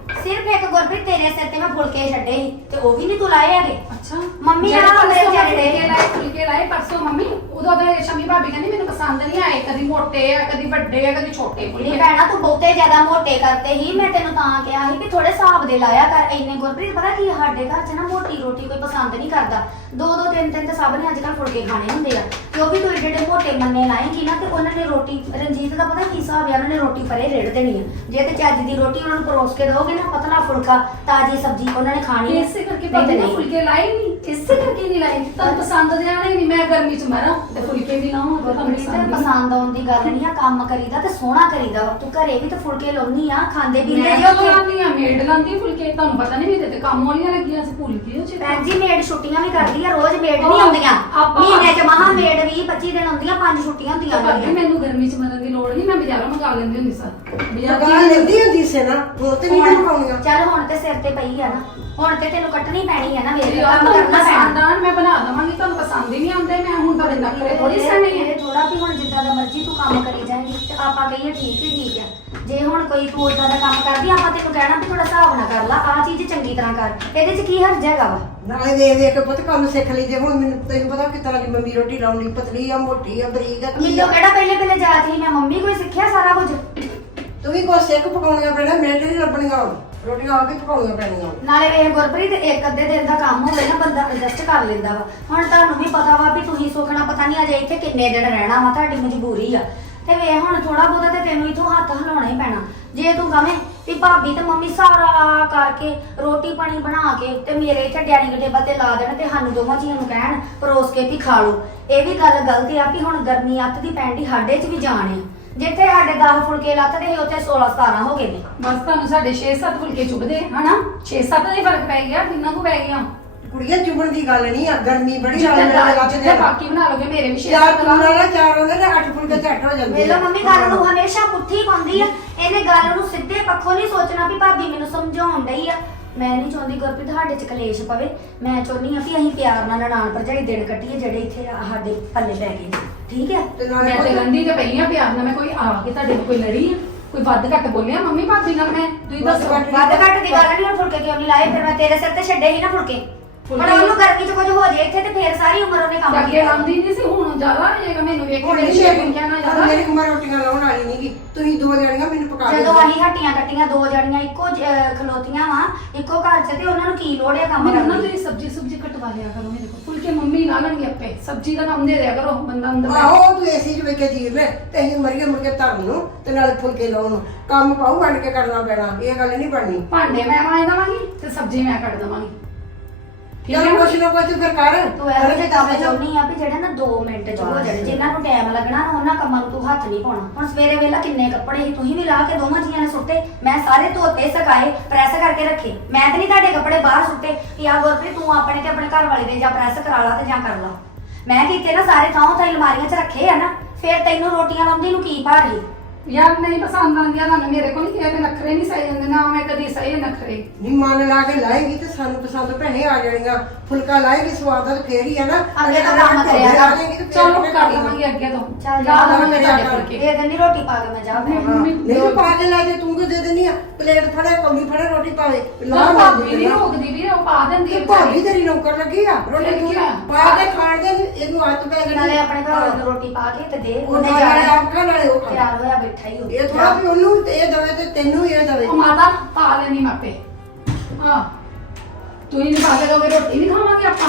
Speaker 3: ਸਿਰਫ ਇੱਕ ਗੁਰਪ੍ਰੀਤ ਤੇਰੇ ਸਿਰ ਤੇ ਮੈਂ ਫੁਲਕੇ ਛੱਡੇ ਸੀ ਤੇ ਉਹ ਵੀ ਨਹੀਂ ਤੂੰ ਲਾਏ ਹੈਗੇ।
Speaker 5: ਅੱਛਾ
Speaker 3: ਮੰਮੀ
Speaker 5: ਜਿਹੜੇ
Speaker 3: ਆ ਮੇਰੇ
Speaker 5: ਪਰਸੋਂ
Speaker 3: ਵਿਚਾਰੇ
Speaker 5: ਫੁਲਕੇ
Speaker 3: ਦੇ
Speaker 5: ਲਾਏ ਫੁਲਕੇ ਲਾਏ ਪਰਸੋਂ ਮੰਮੀ ਉਦੋਂ ਤਾਂ ਸ਼ਮੀ ਭਾਬੀ ਕਹਿੰਦੀ ਮੈਨੂੰ ਪਸੰਦ ਨਹੀਂ ਆਏ, ਕਦੀ ਮੋਟੇ ਆ ਕਦੀ ਵੱਡੇ ਆ ਕਦੀ ਛੋਟੇ
Speaker 3: ਨਹੀਂ
Speaker 5: ਫੁਲਕੇ।
Speaker 3: ਭੈਣਾ ਤੂੰ ਬਹੁਤੇ ਜ਼ਿਆਦਾ ਮੋਟੇ ਕਰਤੇ ਹੀ, ਮੈਂ ਤੈਨੂੰ ਤਾਂ ਕਿਹਾ ਸੀ ਕਿ ਥੋੜੇ ਹਿਸਾਬ ਦੇ ਲਾਇਆ ਕਰ। ਇੰਨੇ ਗੁਰਪ੍ਰੀਤ ਪਤਾ ਕੀ ਆ, ਸਾਡੇ ਘਰ 'ਚ ਨਾ ਮੋਟੀ ਰੋਟੀ ਕੋਈ ਪਸੰਦ ਨਹੀਂ ਕਰਦਾ। ਦੋ ਦੋ ਤਿੰਨ ਤਿੰਨ ਤੇ ਸਭ ਨੇ ਅੱਜ ਕੱਲ੍ਹ ਫੁਲਕੇ ਖਾਣੇ ਹੁੰਦੇ ਆ ਤੇ ਉਹ ਵੀ ਤੂੰ ਏਡੇ ਏਡੇ ਮੋਟੇ ਮੰਨੇ ਲਾਏਂਗੀ ਨਾ ਤੇ ਉਹਨਾਂ ਨੇ ਰੋਟੀ, ਰਣਜੀਤ ਦਾ ਪਤਾ ਕੀ ਹਿਸਾਬ ਆ, ਉਹਨਾਂ ਨੇ ਰੋਟੀ ਪਰੇ ਰੇੜ ਦੇਣੀ ਆ। ਜੇ ਤੇ ਚੱਜ ਦੀ ਰੋਟੀ ਉਹਨਾਂ ਨੂੰ ਪਰੋਸ ਕੇ ਦੋਗੇ ਨਾ, ਪਤਲਾ ਫੁਲਕਾ ਤਾਜੀ ਸਬਜ਼ੀ ਉਹਨਾਂ ਨੇ ਖਾਣੀ ਆ।
Speaker 5: ਇਸੇ ਕਰਕੇ
Speaker 3: ਨਹੀਂ
Speaker 5: ਭਾਬੀ
Speaker 3: ਤੇ
Speaker 5: ਨੇ
Speaker 3: ਨਹੀਂ।
Speaker 5: ਫੁਲਕੇ ਲਾਏ ਨਹੀਂ, ਇਸੇ ਕਰਕੇ ਨਹੀਂ ਲਾਏ। ਤੁਹਾਨੂੰ ਪਸੰਦ ਦੇ ਆਣੇ ਨਹੀਂ, ਮੈਂ ਗਰਮੀ 'ਚ ਮਰਾਂ ਤੇ ਫੁਲਕੇ ਵੀ ਲਾਵਾਂ ਤੇ ਤੁਹਾਨੂੰ
Speaker 3: ਗੁਰਪ੍ਰੀਤ,
Speaker 5: ਪਸੰਦ ਨਹੀਂ।
Speaker 3: ਪਸੰਦ ਆਉਣ ਦੀ ਗੱਲ ਨਹੀਂ ਆ, ਕੰਮ ਕਰੀਦਾ ਤੇ ਸੋਹਣਾ ਕਰੀਦਾ ਵਾ। ਤੂੰ ਘਰੇ ਵੀ ਤੇ ਫੁਲਕੇ ਲਾਉਣੀ ਆ, ਖਾਂਦੇ ਵੀ
Speaker 5: ਮੈਂ
Speaker 3: ਜੇ
Speaker 5: ਤਾਂ
Speaker 3: ਉੱਥੇ।
Speaker 5: ਲਾਉਂਦੀ ਆ, ਮੇਡ ਲਾਉਂਦੀ ਫੁਲਕੇ, ਤੁਹਾਨੂੰ ਪਤਾ ਨਹੀਂ ਮੇਰੇ ਤੇ ਕੰਮ ਵਾਲੀਆਂ ਲੱਗੀਆਂ ਸੀ, ਭੁੱਲ ਗਈ ਉਹ
Speaker 3: ਭੈਣ ਜੀ ਮੇਡ ਛੁੱਟੀਆਂ ਵੀ ਕਰਦੀ ਆ, ਰੋਜ਼ ਮੇਡ ਨਹੀਂ ਆਉਂਦੀਆਂ।
Speaker 5: ਆਪਾਂ-
Speaker 3: ਮਹੀਨੇ 'ਚ ਮਹਾ ਮੇਡ ਵੀਹ ਪੱਚੀ ਦਿਨ ਆਉਂਦੀਆਂ, ਪੰਜ ਛੁੱਟੀਆਂ ਹੁੰਦੀਆਂ ਉਹਨਾਂ
Speaker 5: ਭਾਬੀ
Speaker 3: ਦੀਆਂ।
Speaker 5: ਮੈਨੂੰ ਗਰਮੀ 'ਚ ਮਰਨ ਦੀ ਲੋੜ ਨਹੀਂ, ਮੈਂ ਬਾਜ਼ਾਰੋਂ ਮੰਗਾ ਲੈਂਦੀ ਹੁੰਦੀ ਸਾਂ।
Speaker 4: ਲਗਾ ਲੈਂਦੀ ਹੁੰਦੀ ਸੀ ਨਾ, ਉਹ ਤੇ ਨਹੀਂ ਲਗਾਉਣੀਆਂ।
Speaker 3: ਚੱਲ ਹੁਣ ਤੇ ਸਿਰ ਤੇ ਪਈ ਆ ਨਾ, ਹੁਣ ਤੇ ਤੈਨੂੰ ਕੱਟਣੀ ਪੈਣੀ ਆ ਨਾ, ਵੇਖ
Speaker 5: ਯਾਰ
Speaker 3: ਕੰਮ
Speaker 5: ਤੁਹਾਨੂੰ
Speaker 3: ਕਰਨਾ
Speaker 5: ਪਸੰਦ
Speaker 3: ਪੈਣਾ।
Speaker 5: ਆਉਣ ਮੈਂ ਬਣਾ ਦਵਾਂਗੀ, ਤੁਹਾਨੂੰ ਪਸੰਦ ਹੀ ਨਹੀਂ ਆਉਂਦੇ, ਮੈਂ ਹੁਣ ਤੁਹਾਡੇ ਨਖਰੇ ਥੋੜੀ ਸਹਿਣੇ ਆ।
Speaker 3: ਇਹ ਥੋੜਾ ਵੀ ਹੁਣ ਜਿੱਦਾਂ ਦਾ ਮਰਜ਼ੀ ਤੂੰ ਕੰਮ ਕਰੀ ਜਾਏਂਗੀ ਤੇ ਆਪਾਂ ਕਹੀਏ ਠੀਕ ਹੀ ਠੀਕ ਆ। ਜੇ ਹੁਣ ਕੋਈ ਤੂੰ ਉਦਾਂ ਦਾ ਕੰਮ ਕਰਦੀ, ਆਪਾਂ ਤੈਨੂੰ ਕਹਿਣਾ ਵੀ ਥੋੜਾ ਹਿਸਾਬ ਨਾਲ ਕਰ ਲਾ, ਆਹ ਚੀਜ਼ ਚੰਗੀ ਤਰ੍ਹਾਂ ਕਰ, ਇਹਦੇ 'ਚ ਕੀ ਹਰਜ ਹੈਗਾ ਵਾ।
Speaker 4: ਨਾਲੇ ਵੇਖ ਵੇਖ ਕੇ ਪੁੱਤ ਕੰਮ ਸਿੱਖ ਲਈ। ਜੇ ਹੁਣ ਮੈਨੂੰ ਤੈਨੂੰ ਪਤਾ ਕਿ ਤਰ੍ਹਾਂ ਦੀ ਮੰਮੀ ਰੋਟੀ ਲਾਉਣੀ, ਪਤਲੀ ਆ ਮੋਟੀ ਆ ਬਰੀਕ ਆ ਕੀ ਆ।
Speaker 3: ਮੈਨੂੰ ਕਿਹੜਾ ਪਹਿਲੇ ਪਹਿਲੇ ਜਾਚ ਸੀ, ਮੈਂ ਮੰਮੀ ਕੋਈ ਸਿੱਖਿਆ ਸਾਰਾ ਕੁਝ।
Speaker 4: ਤੂੰ ਵੀ ਕੁਛ ਸਿੱਖ ਪਕਾਉਣੀਆਂ ਪੈਣਾ, ਮਿੰਟ ਨਹੀਂ ਲੱਭਣੀਆਂ ਹੁਣ। ਰੋਟੀਆਂ ਆਪ ਹੀ ਪਕਾਉਣੀਆਂ ਪੈਣੀਆਂ।
Speaker 3: ਨਾਲੇ ਵੇਖ ਗੁਰਪ੍ਰੀਤ, ਇੱਕ ਅੱਧੇ ਦਿਨ ਦਾ ਕੰਮ ਹੋਵੇ ਨਾ, ਬੰਦਾ ਐਡਜਸਟ ਕਰ ਲੈਂਦਾ ਵਾ। ਹੁਣ ਤੁਹਾਨੂੰ ਵੀ ਪਤਾ ਵਾ ਵੀ ਤੁਸੀਂ ਸੁਖਣਾ ਪਤਾ ਨਹੀਂ ਅਜੇ ਇੱਥੇ ਕਿੰਨੇ ਦਿਨ ਰਹਿਣਾ ਵਾ, ਤੁਹਾਡੀ ਮਜਬੂਰੀ ਆ। ਤੇ ਵੇਖ ਹੁਣ ਥੋੜਾ ਬਹੁਤਾ ਤੇ ਤੈਨੂੰ ਇਥੋਂ ਹੱਥ ਹਿਲਾਉਣਾ ਹੀ ਪੈਣਾ। ਜੇ ਤੂੰ ਕਵੇਂ ਵੀ ਭਾਬੀ ਤੇ ਮੰਮੀ ਸਾਰਾ ਕਰਕੇ ਰੋਟੀ ਪਾਣੀ ਬਣਾ ਕੇ ਤੇ ਮੇਰੇ ਇੱਥੇ ਡੈਡੀ ਦੇ ਟੇਬਲ ਤੇ ਲਾ ਦੇਣ ਤੇ ਸਾਨੂੰ ਦੋਵਾਂ ਜੀਆਂ ਨੂੰ ਕਹਿਣ ਪਰੋਸ ਕੇ ਵੀ ਖਾ ਲਓ, ਇਹ ਵੀ ਗੱਲ ਗਲਤ ਆ। ਵੀ ਹੁਣ ਗਰਮੀ ਅੱਤ ਦੀ ਪੈਣ ਦੀ ਸਾਡੇ 'ਚ ਵੀ ਜਾਣ ਆ। ਜਿੱਥੇ ਸਾਡੇ ਦਸ ਫੁਲਕੇ ਲੱਥਦੇ ਸੀ ਉੱਥੇ ਸੋਲਾਂ ਸਤਾਰਾਂ ਹੋ ਗਏ ਨੇ।
Speaker 5: ਬਸ ਤੁਹਾਨੂੰ ਸਾਡੇ ਛੇ ਸੱਤ ਫੁਲਕੇ ਚੁੱਭਦੇ ਹਨਾ, ਛੇ ਸੱਤ ਦਾ ਹੀ ਫਰਕ ਪੈ ਗਿਆ, ਕਿੰਨਾ ਕੁ ਪੈ ਗਿਆ।
Speaker 4: ਕੁੜੀਆਂ ਚੁਬਣ ਦੀ ਗੱਲ ਨਹੀਂ ਆ, ਗਰਮੀ ਬੜੀ
Speaker 5: ਜਿੱਥੇ
Speaker 4: ਲੱਗਦੀ ਆ ਲੱਗ
Speaker 5: ਜਿੱਥੇ ਬਾਕੀ ਬਣਾ ਲੋਗੇ, ਮੇਰੇ ਵੀ ਛੇ
Speaker 4: ਚਾਰ
Speaker 5: ਸੱਤ
Speaker 4: ਤੁਲਾ
Speaker 5: ਲਾ
Speaker 4: ਨਾ ਚਾਰ ਹੁੰਦੇ ਨੇ, ਅੱਠ ਫੁਲਕੇ ਝੱਟ ਹੋ ਜਾਂਦੇ
Speaker 3: ਵੇਲੋ ਮੰਮੀ ਗੱਲ ਨੂੰ ਹਮੇਸ਼ਾ ਪੁੱਠੀ ਪਾਉਂਦੀ ਆ। ਇਹਨੇ ਗੱਲ ਨੂੰ ਸਿੱਧੇ ਪੱਖੋਂ ਨਹੀਂ ਸੋਚਣਾ ਵੀ ਭਾਬੀ ਮੈਨੂੰ ਸਮਝਾਉਣ ਡਈ ਆ। ਮੈਂ ਨਹੀਂ ਚਾਹੁੰਦੀ ਗੁਰਪ੍ਰੀਤ ਸਾਡੇ 'ਚ ਕਲੇਸ਼ ਪਵੇ। ਮੈਂ ਚਾਹੁੰਦੀ ਆ ਵੀ ਅਸੀਂ ਪਿਆਰ ਨਾਲ ਨਨਾਣ ਭਰਜਾਈ ਦਿਨ ਕੱਟੀਏ ਜਿਹੜੇ ਇੱਥੇ ਆ ਸਾਡੇ ਪੱਲੇ ਪੈ ਗਏ ਨੇ, ਠੀਕ ਹੈ।
Speaker 4: ਤੇ ਨਾਲੇ
Speaker 5: ਮੈਂ ਤੇ
Speaker 4: ਪੁੱਤ-
Speaker 5: ਰੰਦੀ ਤੇ ਪਈ ਆ ਪਿਆਰ ਨਾਲ। ਮੈਂ ਕੋਈ ਆ ਕੇ ਤੁਹਾਡੇ ਨਾਲ ਕੋਈ ਲੜੀ ਆ, ਕੋਈ ਵੱਧ ਘੱਟ ਬੋਲਿਆ ਮੰਮੀ ਭਾਬੀ ਨਾਲ ਮੈਂ? ਤੁਸੀਂ
Speaker 4: ਵੱਧ
Speaker 5: ਦੱਸੋ।
Speaker 4: ਘੱਟ
Speaker 3: ਵੱਧ ਘੱਟ ਦੀ ਗੱਲ ਨਹੀਂ, ਹੁਣ ਫੁਲਕੇ ਕਿਉਂ ਨਹੀਂ ਲਾਏ? ਫਿਰ ਮੈਂ ਤੇਰੇ ਸਿਰ ਤੇ ਛੱਡੇ ਸੀ ਨਾ ਫੁਲਕੇ। ਹੁਣ
Speaker 5: ਫੁਲਕੇ-
Speaker 3: ਉਹਨੂੰ ਗਰਮੀ 'ਚ ਕੁਝ ਹੋ ਜਾਏ ਇੱਥੇ ਤੇ ਫੇਰ ਸਾਰੀ ਉਮਰ ਉਹਨੇ ਕੰਮ
Speaker 5: ਅੱਗੇ
Speaker 3: ਕੀਤਾ।
Speaker 5: ਆਉਂਦੀ ਨਹੀਂ ਸੀ, ਹੁਣ ਜ਼ਿਆਦਾ ਹੋਏਗਾ। ਮੈਨੂੰ ਵੇਖ ਕੇ
Speaker 4: ਹੁਣ
Speaker 5: ਮੇਰੇ
Speaker 4: ਨਹੀਂ
Speaker 5: ਛੇ ਫੁਲਕਿਆਂ ਨਾਲ ਜ਼ਿਆਦਾ।
Speaker 4: ਮੇਰੀ ਉਮਰ ਰੋਟੀਆਂ ਲਾਉਣ ਵਾਲੀ ਨਹੀਂਗੀ। ਤੁਸੀਂ ਦੋ ਜਣੀਆਂ ਮੈਨੂੰ ਪਕਾ
Speaker 3: ਜਦੋਂ
Speaker 4: ਦਿਓ।
Speaker 3: ਅਸੀਂ ਹੱਟੀਆਂ ਕੱਟੀਆਂ ਦੋ ਜਣੀਆਂ ਇੱਕੋ ਜ- ਅਹ ਖਲੋਤੀਆਂ ਵਾ ਇੱਕੋ ਘਰ 'ਚ, ਤੇ ਉਹਨਾਂ ਨੂੰ ਕੀ ਲੋੜ ਹੈ ਕੰਮ
Speaker 5: ਮੈਨੂੰ ਨਾ
Speaker 3: ਕਰਨ ਦੀ?
Speaker 5: ਤੁਸੀਂ ਸਬਜੀ ਸੁਬਜੀ ਕਟਵਾ ਲਿਆ ਕਰੋ ਮੇਰੇ ਕੋਲ, ਫੁਲਕੇ ਮੰਮੀ ਲਾ ਲੈਣਗੇ ਆਪੇ, ਸਬਜੀ ਦਾ ਨਾਮ ਦੇ ਦਿਆ ਕਰੋ, ਬੰਦਾ ਅੰਦਰ ਬੈਠ-
Speaker 4: ਆਹੋ ਤੂੰ ਏਸੀ 'ਚ ਵੇਖ ਕੇ ਜੀਰ ਲੈ ਤੇ ਅਸੀਂ ਮਰੀਏ ਮੁੜ ਕੇ ਧਰਨ ਨੂੰ ਤੇ ਨਾਲੇ ਫੁਲਕੇ ਲਾਉਣ ਨੂੰ। ਕੰਮ ਪਾਉ ਵੰਡ ਕੇ ਕਰਨਾ ਪੈਣਾ, ਇਹ ਗੱਲ ਨਹੀਂ ਬਣਨੀ।
Speaker 5: ਭਾਂਡੇ ਮੈਂ ਮਾਂਜ ਦਵਾਂਗੀ ਤੇ ਸਬਜੀ ਮੈਂ ਕੱਟ ਦਵਾਂਗੀ, ਠੀਕ
Speaker 4: ਚੱਲ
Speaker 5: ਹੈ?
Speaker 4: ਕੁਛ ਨਾ ਕੁਛ ਫਿਰ ਕਰ।
Speaker 3: ਤੂੰ ਇਹੋ ਜਿਹੇ ਕੰਮ ਚਾਹੁੰਦੀ ਆ ਵੀ ਜਿਹੜੇ ਨਾ ਦੋ ਮਿੰਟ 'ਚ ਹੋ ਜਾਣ, ਜਿਨ੍ਹਾਂ ਨੂੰ ਟਾਈਮ ਲੱਗਣਾ ਨਾ ਉਹਨਾਂ ਕੰਮਾਂ ਨੂੰ ਤੂੰ ਹੱਥ ਨਹੀਂ ਪਾਉਣਾ। ਹੁਣ ਸਵੇਰੇ ਵੇਲਾ ਕਿੰਨੇ ਕੱਪੜੇ ਸੀ, ਤੁਸੀਂ ਵੀ ਲਾ ਕੇ ਦੋਵਾਂ ਜੀਆਂ ਨੇ ਸੁੱਟੇ, ਮੈਂ ਸਾਰੇ ਧੋਤੇ ਸੁਕਾਏ ਪ੍ਰੈਸ ਕਰਕੇ ਰੱਖੇ। ਮੈਂ ਤੇ ਨਹੀਂ ਤੁਹਾਡੇ ਕੱਪੜੇ ਬਾਹਰ ਸੁੱਟੇ ਕਿ ਆ ਗੁਰਪ੍ਰੀਤ ਤੂੰ ਆਪਣੇ ਤੇ ਆਪਣੇ ਘਰ ਵਾਲੇ ਦੇ ਜਾਂ ਪ੍ਰੈਸ ਕਰਾ ਲਾ ਤੇ ਜਾਂ ਕਰ ਲਾ। ਮੈਂ ਕੀਤੇ ਨਾ ਸਾਰੇ ਥਾਂ ਥਾਂ ਅਲਮਾਰੀਆਂ 'ਚ ਰੱਖੇ ਆ ਨਾ, ਫਿਰ ਤੈਨੂੰ ਰੋਟੀਆਂ ਲਾਉਂਦੀ ਨੂੰ ਕੀ ਭਾਰ ਸੀ?
Speaker 5: ਯਾਰ ਨਹੀਂ ਪਸੰਦ ਆਉਂਦੀਆਂ ਤੁਹਾਨੂੰ ਮੇਰੇ ਕੋਲ, ਨਹੀਂ ਕਿਹਾ ਤੇ ਨਖਰੇ ਨਹੀਂ ਸਹੀ ਜਾਂਦੇ ਨਾ, ਮੈਂ ਕਦੀ ਸਹੀ ਨਖਰੇ।
Speaker 4: ਨਹੀਂ ਮਨ ਲਾ ਕੇ ਲਾਏਗੀ ਤੇ ਸਾਨੂੰ ਪਸੰਦ ਭੈਣੇ ਆ ਜਾਣੀਆਂ। ਫੁਲਕਾ ਲਾਏਗੀ ਸਵਾਦ ਦਾ ਫੇਰ ਹੀ ਆ ਨਾ।
Speaker 3: ਅੱਗੇ ਤਾਂ ਕੰਮ ਕਰਿਆ ਕਰ।
Speaker 4: ਆ ਜਾਏਗੀ ਤੇ ਫੇਰ
Speaker 5: ਚਲੋ
Speaker 4: ਕਿਹਨੇ
Speaker 5: ਕਰ
Speaker 4: ਖਾਣੀ?
Speaker 5: ਦਵਾਂਗੀ ਅੱਗੇ ਤੋਂ,
Speaker 3: ਚੱਲ
Speaker 5: ਲਾ
Speaker 3: ਜਾ
Speaker 5: ਦਵਾਂਗੇ ਤੁਹਾਡੇ
Speaker 4: ਕਰ।
Speaker 5: ਫੁਲਕੇ।
Speaker 3: ਦੇ ਦਿੰਦੀ ਰੋਟੀ ਪਾ ਕੇ ਮੈਂ ਜਾ
Speaker 5: ਨਹੀਂ,
Speaker 3: ਪਾਵਾਂ।
Speaker 5: ਮੰਮੀ
Speaker 4: ਨਹੀਂ ਤੂੰ ਪਾ ਕੇ ਲੈ ਜੇ, ਤੂੰ ਕਿ ਦੇ ਦਿੰਦੀ ਆ। ਪਲੇਟ ਫੜੇ ਕੌਲੀ ਫੜੇ ਰੋਟੀ ਪਾਵੇ
Speaker 5: ਨਾ ਭਾਬੀ ਨਹੀਂ ਰੋਕਦੀ ਵੀ, ਉਹ ਪਾ ਦਿੰਦੀ
Speaker 4: ਤੇ
Speaker 5: ਹੈ
Speaker 4: ਭਾਬੀ ਤੇਰੀ ਨੌਕਰ ਲੱਗੀ ਆ। ਰੋਟੀ
Speaker 5: ਫਿਰ
Speaker 4: ਤੂੰ
Speaker 5: ਕੀ ਆ?
Speaker 4: ਪਾ ਕੇ ਖਾਣ ਦੇ, ਇਹਨੂੰ ਹੱਥ ਪੈ ਗਈ।
Speaker 3: ਨਾਲੇ ਆਪਣੇ ਭਰਾ ਨੂੰ ਰੋਟੀ ਪਾ ਕੇ ਤੇ ਦੇ,
Speaker 4: ਉਹ
Speaker 3: ਉਹਨੇ
Speaker 4: ਨਾਲੇ
Speaker 3: ਜਾਣਾ
Speaker 4: ਆਪ ਖਾ ਨਾਲੇ ਉਹ ਖਾ।
Speaker 3: ਤਿਆਰ ਹੋਇਆ ਬੈਠਾ ਹੀ ਹੋ।
Speaker 4: ਇਹ ਥੋੜਾ ਵੀ ਉਹਨੂੰ ਤੇ ਇਹ ਦਵੇ ਤੇ ਤੈਨੂੰ ਇਹ ਦਵੇ।
Speaker 5: ਉਹ ਮਾਤਾ ਪਾ ਲੈਣੀ ਮਾਪੇ। ਹਾਂ ਤੂੰ ਹੀ ਨਹੀਂ ਪਾ ਕੇ ਦੋਗੇ, ਰੋਟੀ ਨਹੀਂ ਖਾਵਾਂਗੇ ਆਪਾਂ।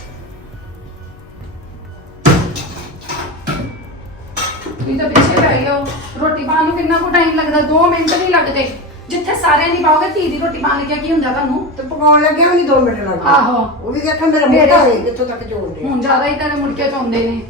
Speaker 5: ਤੁਸੀਂ ਤਾਂ ਪਿੱਛੇ ਪੈ ਗਏ ਹੋ, ਰੋਟੀ ਪਾਉਣ ਨੂੰ ਕਿੰਨਾ ਕੁ ਟਾਈਮ ਲੱਗਦਾ? ਦੋ ਮਿੰਟ ਨਹੀਂ ਲੱਗਦੇ। ਜਿੱਥੇ ਸਾਰੇ ਨਹੀਂ ਪਾਓਗੇ, ਧੀ ਦੀ ਰੋਟੀ ਪਾਣ ਲੱਗਿਆ ਕੀ ਹੁੰਦਾ ਤੁਹਾਨੂੰ?
Speaker 4: ਤੇ ਪਕਾਉਣ ਲੱਗਿਆ ਵੀ ਨਹੀਂ ਦੋ ਮਿੰਟ ਲੱਗਦੇ।
Speaker 5: ਆਹੋ।
Speaker 4: ਉਹ ਵੀ ਦੇਖਾਂ ਮੇਰਾ
Speaker 5: ਮੇਰੇ-
Speaker 4: ਮੋਟਾ ਹੋਏ ਕਿੱਥੋਂ ਤੱਕ ਜੋੜਦੇ ਆ।
Speaker 5: ਹੁਣ ਜ਼ਿਆਦਾ ਹੀ ਤੇਰੇ ਮੁੜਕੇ ਚਾਉਂਦੇ ਨੇ।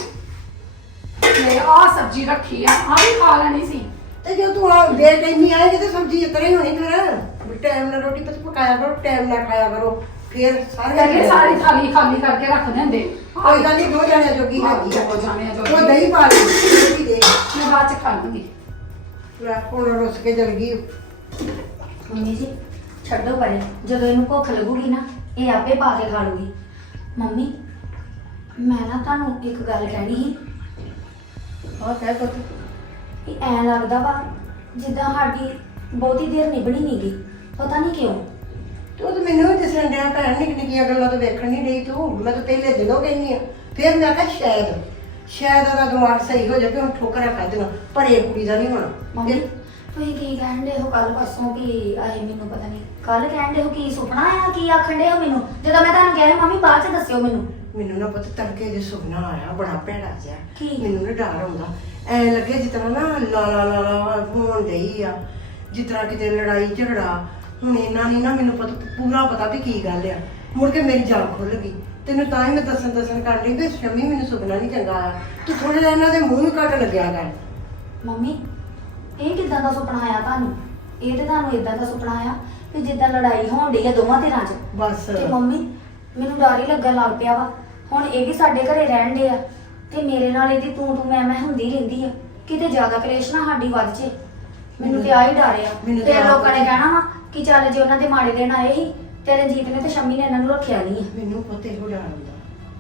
Speaker 5: ਤੇ ਆਹ ਸਬਜ਼ੀ ਰੱਖੀ ਆ, ਆਹ ਵੀ ਖਾ ਲੈਣੀ ਸੀ।
Speaker 4: ਤੇ ਜੇ ਤੂੰ ਆ ਬੇਟੈਮੀ ਆਏਗੀ ਤੇ ਸਬਜ਼ੀ ਇਤਨਾ ਹੀ ਹੋਣੀ ਫਿਰ। ਟਾਈਮ ਨਾਲ ਰੋਟੀ ਪਤ ਪਕਾਇਆ ਕਰੋ, ਟਾਈਮ ਨਾਲ ਖਾਇਆ ਕਰੋ, ਫਿਰ ਸਾਰੇ
Speaker 5: ਕਰਕੇ ਸਾਰੀ ਥਾਲੀ ਖਾਲੀ ਕਰਕੇ ਰੱਖ ਦਿੰਦੇ।
Speaker 4: ਕੋਈ ਗੱਲ ਨਹੀਂ, ਦੋ ਜਣਿਆਂ ਜੋਗੀ ਹੈਗੀ ਆ।
Speaker 5: ਦੋ ਜਣਿਆਂ ਜੋਗੀ।
Speaker 4: ਉਹ ਦਹੀਂ ਪਾ ਲਈ ਰੋਟੀ ਦੇ।
Speaker 5: ਮੈਂ ਬਾਅਦ ਚ ਖਾ ਲੂੰਗੀ।
Speaker 4: ਲੈ ਹੁਣ ਰੁੱਸ ਕੇ ਚਲ ਗਈ।
Speaker 3: ਮੰਮੀ ਜੀ ਛੱਡੋ ਪਰੇ, ਜਦੋਂ ਇਹਨੂੰ ਭੁੱਖ ਲੱਗੂਗੀ ਨਾ ਇਹ ਆਪੇ ਪਾ ਕੇ ਖਾ ਲੂਗੀ। ਮੰਮੀ ਮੈਂ ਨਾ ਤੁਹਾਨੂੰ ਇੱਕ ਗੱਲ ਕਹਿਣੀ ਸੀ।
Speaker 4: ਆਹ ਕਹਿ ਪੁੱਤ।
Speaker 3: ਕਿ ਐਂ ਲੱਗਦਾ ਵਾ ਜਿੱਦਾਂ ਸਾਡੀ ਬਹੁਤੀ ਦੇਰ ਨਿਭਣੀ ਨੀ ਗੀ। ਪਤਾ ਨਹੀਂ ਕਿਉਂ।
Speaker 4: ਤੂੰ ਤਾਂ ਮੈਨੂੰ ਵੀ ਦਿਸਣ ਡਿਆ ਭੈਣ, ਨਿੱਕੀ ਨਿੱਕੀਆਂ ਗੱਲਾਂ ਤਾਂ ਵੇਖਣ ਨਹੀਂ ਡਈ ਤੂੰ। ਮੈਂ ਤਾਂ ਪਹਿਲੇ ਦਿਨੋਂ ਕਹਿੰਦੀ ਆ, ਫਿਰ ਮੈਂ ਕਿਹਾ ਸ਼ਾਇਦ ਸ਼ਾਇਦ ਉਹਦਾ ਦਿਮਾਗ ਸਹੀ ਹੋ ਜਾਵੇ, ਹੁਣ ਠੋਕਰਾਂ ਖਾ ਦੇਣਾ, ਪਰ ਇਹ ਕੁੜੀ ਦਾ ਨਹੀਂ ਹੋਣਾ।
Speaker 3: ਮੰਮੀ
Speaker 4: ਫਿਰ
Speaker 3: ਤੁਸੀਂ ਕੀ ਕਹਿੰਦੇ ਹੋ ਕੱਲ ਪਰਸੋਂ ਕਿ ਆਏ ਮੈਨੂੰ ਪਤਾ ਨਹੀਂ ਕੱਲ ਕਹਿੰਦੇ ਹੋ ਕੀ ਸੁਪਨਾ ਆਇਆ, ਕੀ ਆਖਣ ਦੇ ਹੋ ਮੈਨੂੰ, ਜਦੋਂ ਮੈਂ ਤੁਹਾਨੂੰ ਕਿਹਾ ਸੀ ਮੰਮੀ ਬਾਅਦ ਚ ਦੱਸਿਓ ਮੈਨੂੰ।
Speaker 4: ਮੈਨੂੰ ਨਾ ਪਤਾ ਤੜਕੇ ਜੇ ਸੁਪਨਾ ਆਇਆ ਬੜਾ ਭੈੜਾ ਜਿਹਾ।
Speaker 3: ਕੀ?
Speaker 4: ਮੈਨੂੰ ਨਾ ਡਰ ਆਉਂਦਾ, ਐ ਲੱਗੇ ਜਿਸ ਤਰ੍ਹਾਂ ਨਾ ਲਾਲਾ ਲਾਲਾ ਹੋਣ ਡਈ ਆ, ਜਿਸ ਤਰ੍ਹਾਂ ਕਿਤੇ ਲੜਾਈ ਝਗੜਾ। ਹੁਣ ਇਹਨਾਂ ਨਹੀਂ ਨਾ ਮੈਨੂੰ ਪਤਾ ਪੂਰਾ ਪਤਾ ਵੀ ਕੀ ਗੱਲ ਆ। ਮੁੜ ਕੇ ਮੇਰੀ ਜਾਨ ਖੁੱਲ ਗਈ, ਤੈਨੂੰ ਤਾਂ ਹੀ ਮੈਂ ਦੱਸਣ ਦੱਸਣ ਕਰ ਲਈ ਵੀ ਸ਼ਮੀ ਮੈਨੂੰ ਸੁਪਨਾ ਨਹੀਂ ਚੰਗਾ ਆਇਆ, ਤੂੰ ਥੋੜਾ ਜਿਹਾ ਇਹਨਾਂ ਦੇ ਮੂੰਹ ਵੀ ਕੱਟ ਲੱਗਿਆ ਕਰ।
Speaker 3: ਮੰਮੀ ਇਹ ਕਿੱਦਾਂ ਦਾ ਸੁਪਨਾ ਆਇਆ ਤੁਹਾਨੂੰ? ਇਹ ਤੇ ਤੁਹਾਨੂੰ ਇਦਾਂ ਦਾ ਸੁਪਨਾ ਆਇਆ ਕਿ ਜਿੱਦਾਂ ਲੜਾਈ ਹੋਣ ਡਈ ਆ ਦੋਵਾਂ ਧਿਰਾਂ 'ਚ।
Speaker 4: ਬਸ
Speaker 3: ਤੇ ਮੰਮੀ ਮੈਨੂੰ ਡਰ ਹੀ ਲੱਗਣ ਲੱਗ ਪਿਆ ਵਾ। ਹੁਣ ਇਹ ਵੀ ਸਾਡੇ ਘਰੇ ਰਹਿਣ ਦੇ ਆ ਤੇ ਮੇਰੇ ਨਾਲ ਇਹਦੀ ਤੂੰ ਤੂੰ ਮੈਂ ਮੈਂ ਹੁੰਦੀ ਰਹਿੰਦੀ ਆ, ਕਿਤੇ ਜ਼ਿਆਦਾ ਕਲੇਸ਼ ਨਾ ਸਾਡੀ ਵੱਧ ਜੇ। ਮੈਨੂੰ ਤੇ ਆ ਹੀ ਡਰ ਆ।
Speaker 4: ਮੈਨੂੰ ਤਾਂ
Speaker 3: ਫਿਰ
Speaker 4: ਆਪ
Speaker 3: ਲੋਕਾਂ ਨੇ ਕਹਿਣਾ ਵਾ ਕਿ ਚੱਲ ਜੇ ਉਹਨਾਂ ਦੇ ਮਾੜੇ ਦਿਨ ਆਏ ਸੀ ਤੇ ਰਣਜੀਤ ਨੇ ਤੇ ਸ਼ੰਮੀ ਨੇ ਇਹਨਾਂ ਨੂੰ ਰੱਖਿਆ ਨਹੀਂ ਆ।
Speaker 4: ਮੈਨੂੰ ਪਤਾ ਇਹੋ ਡਰ ਆਉਂਦਾ।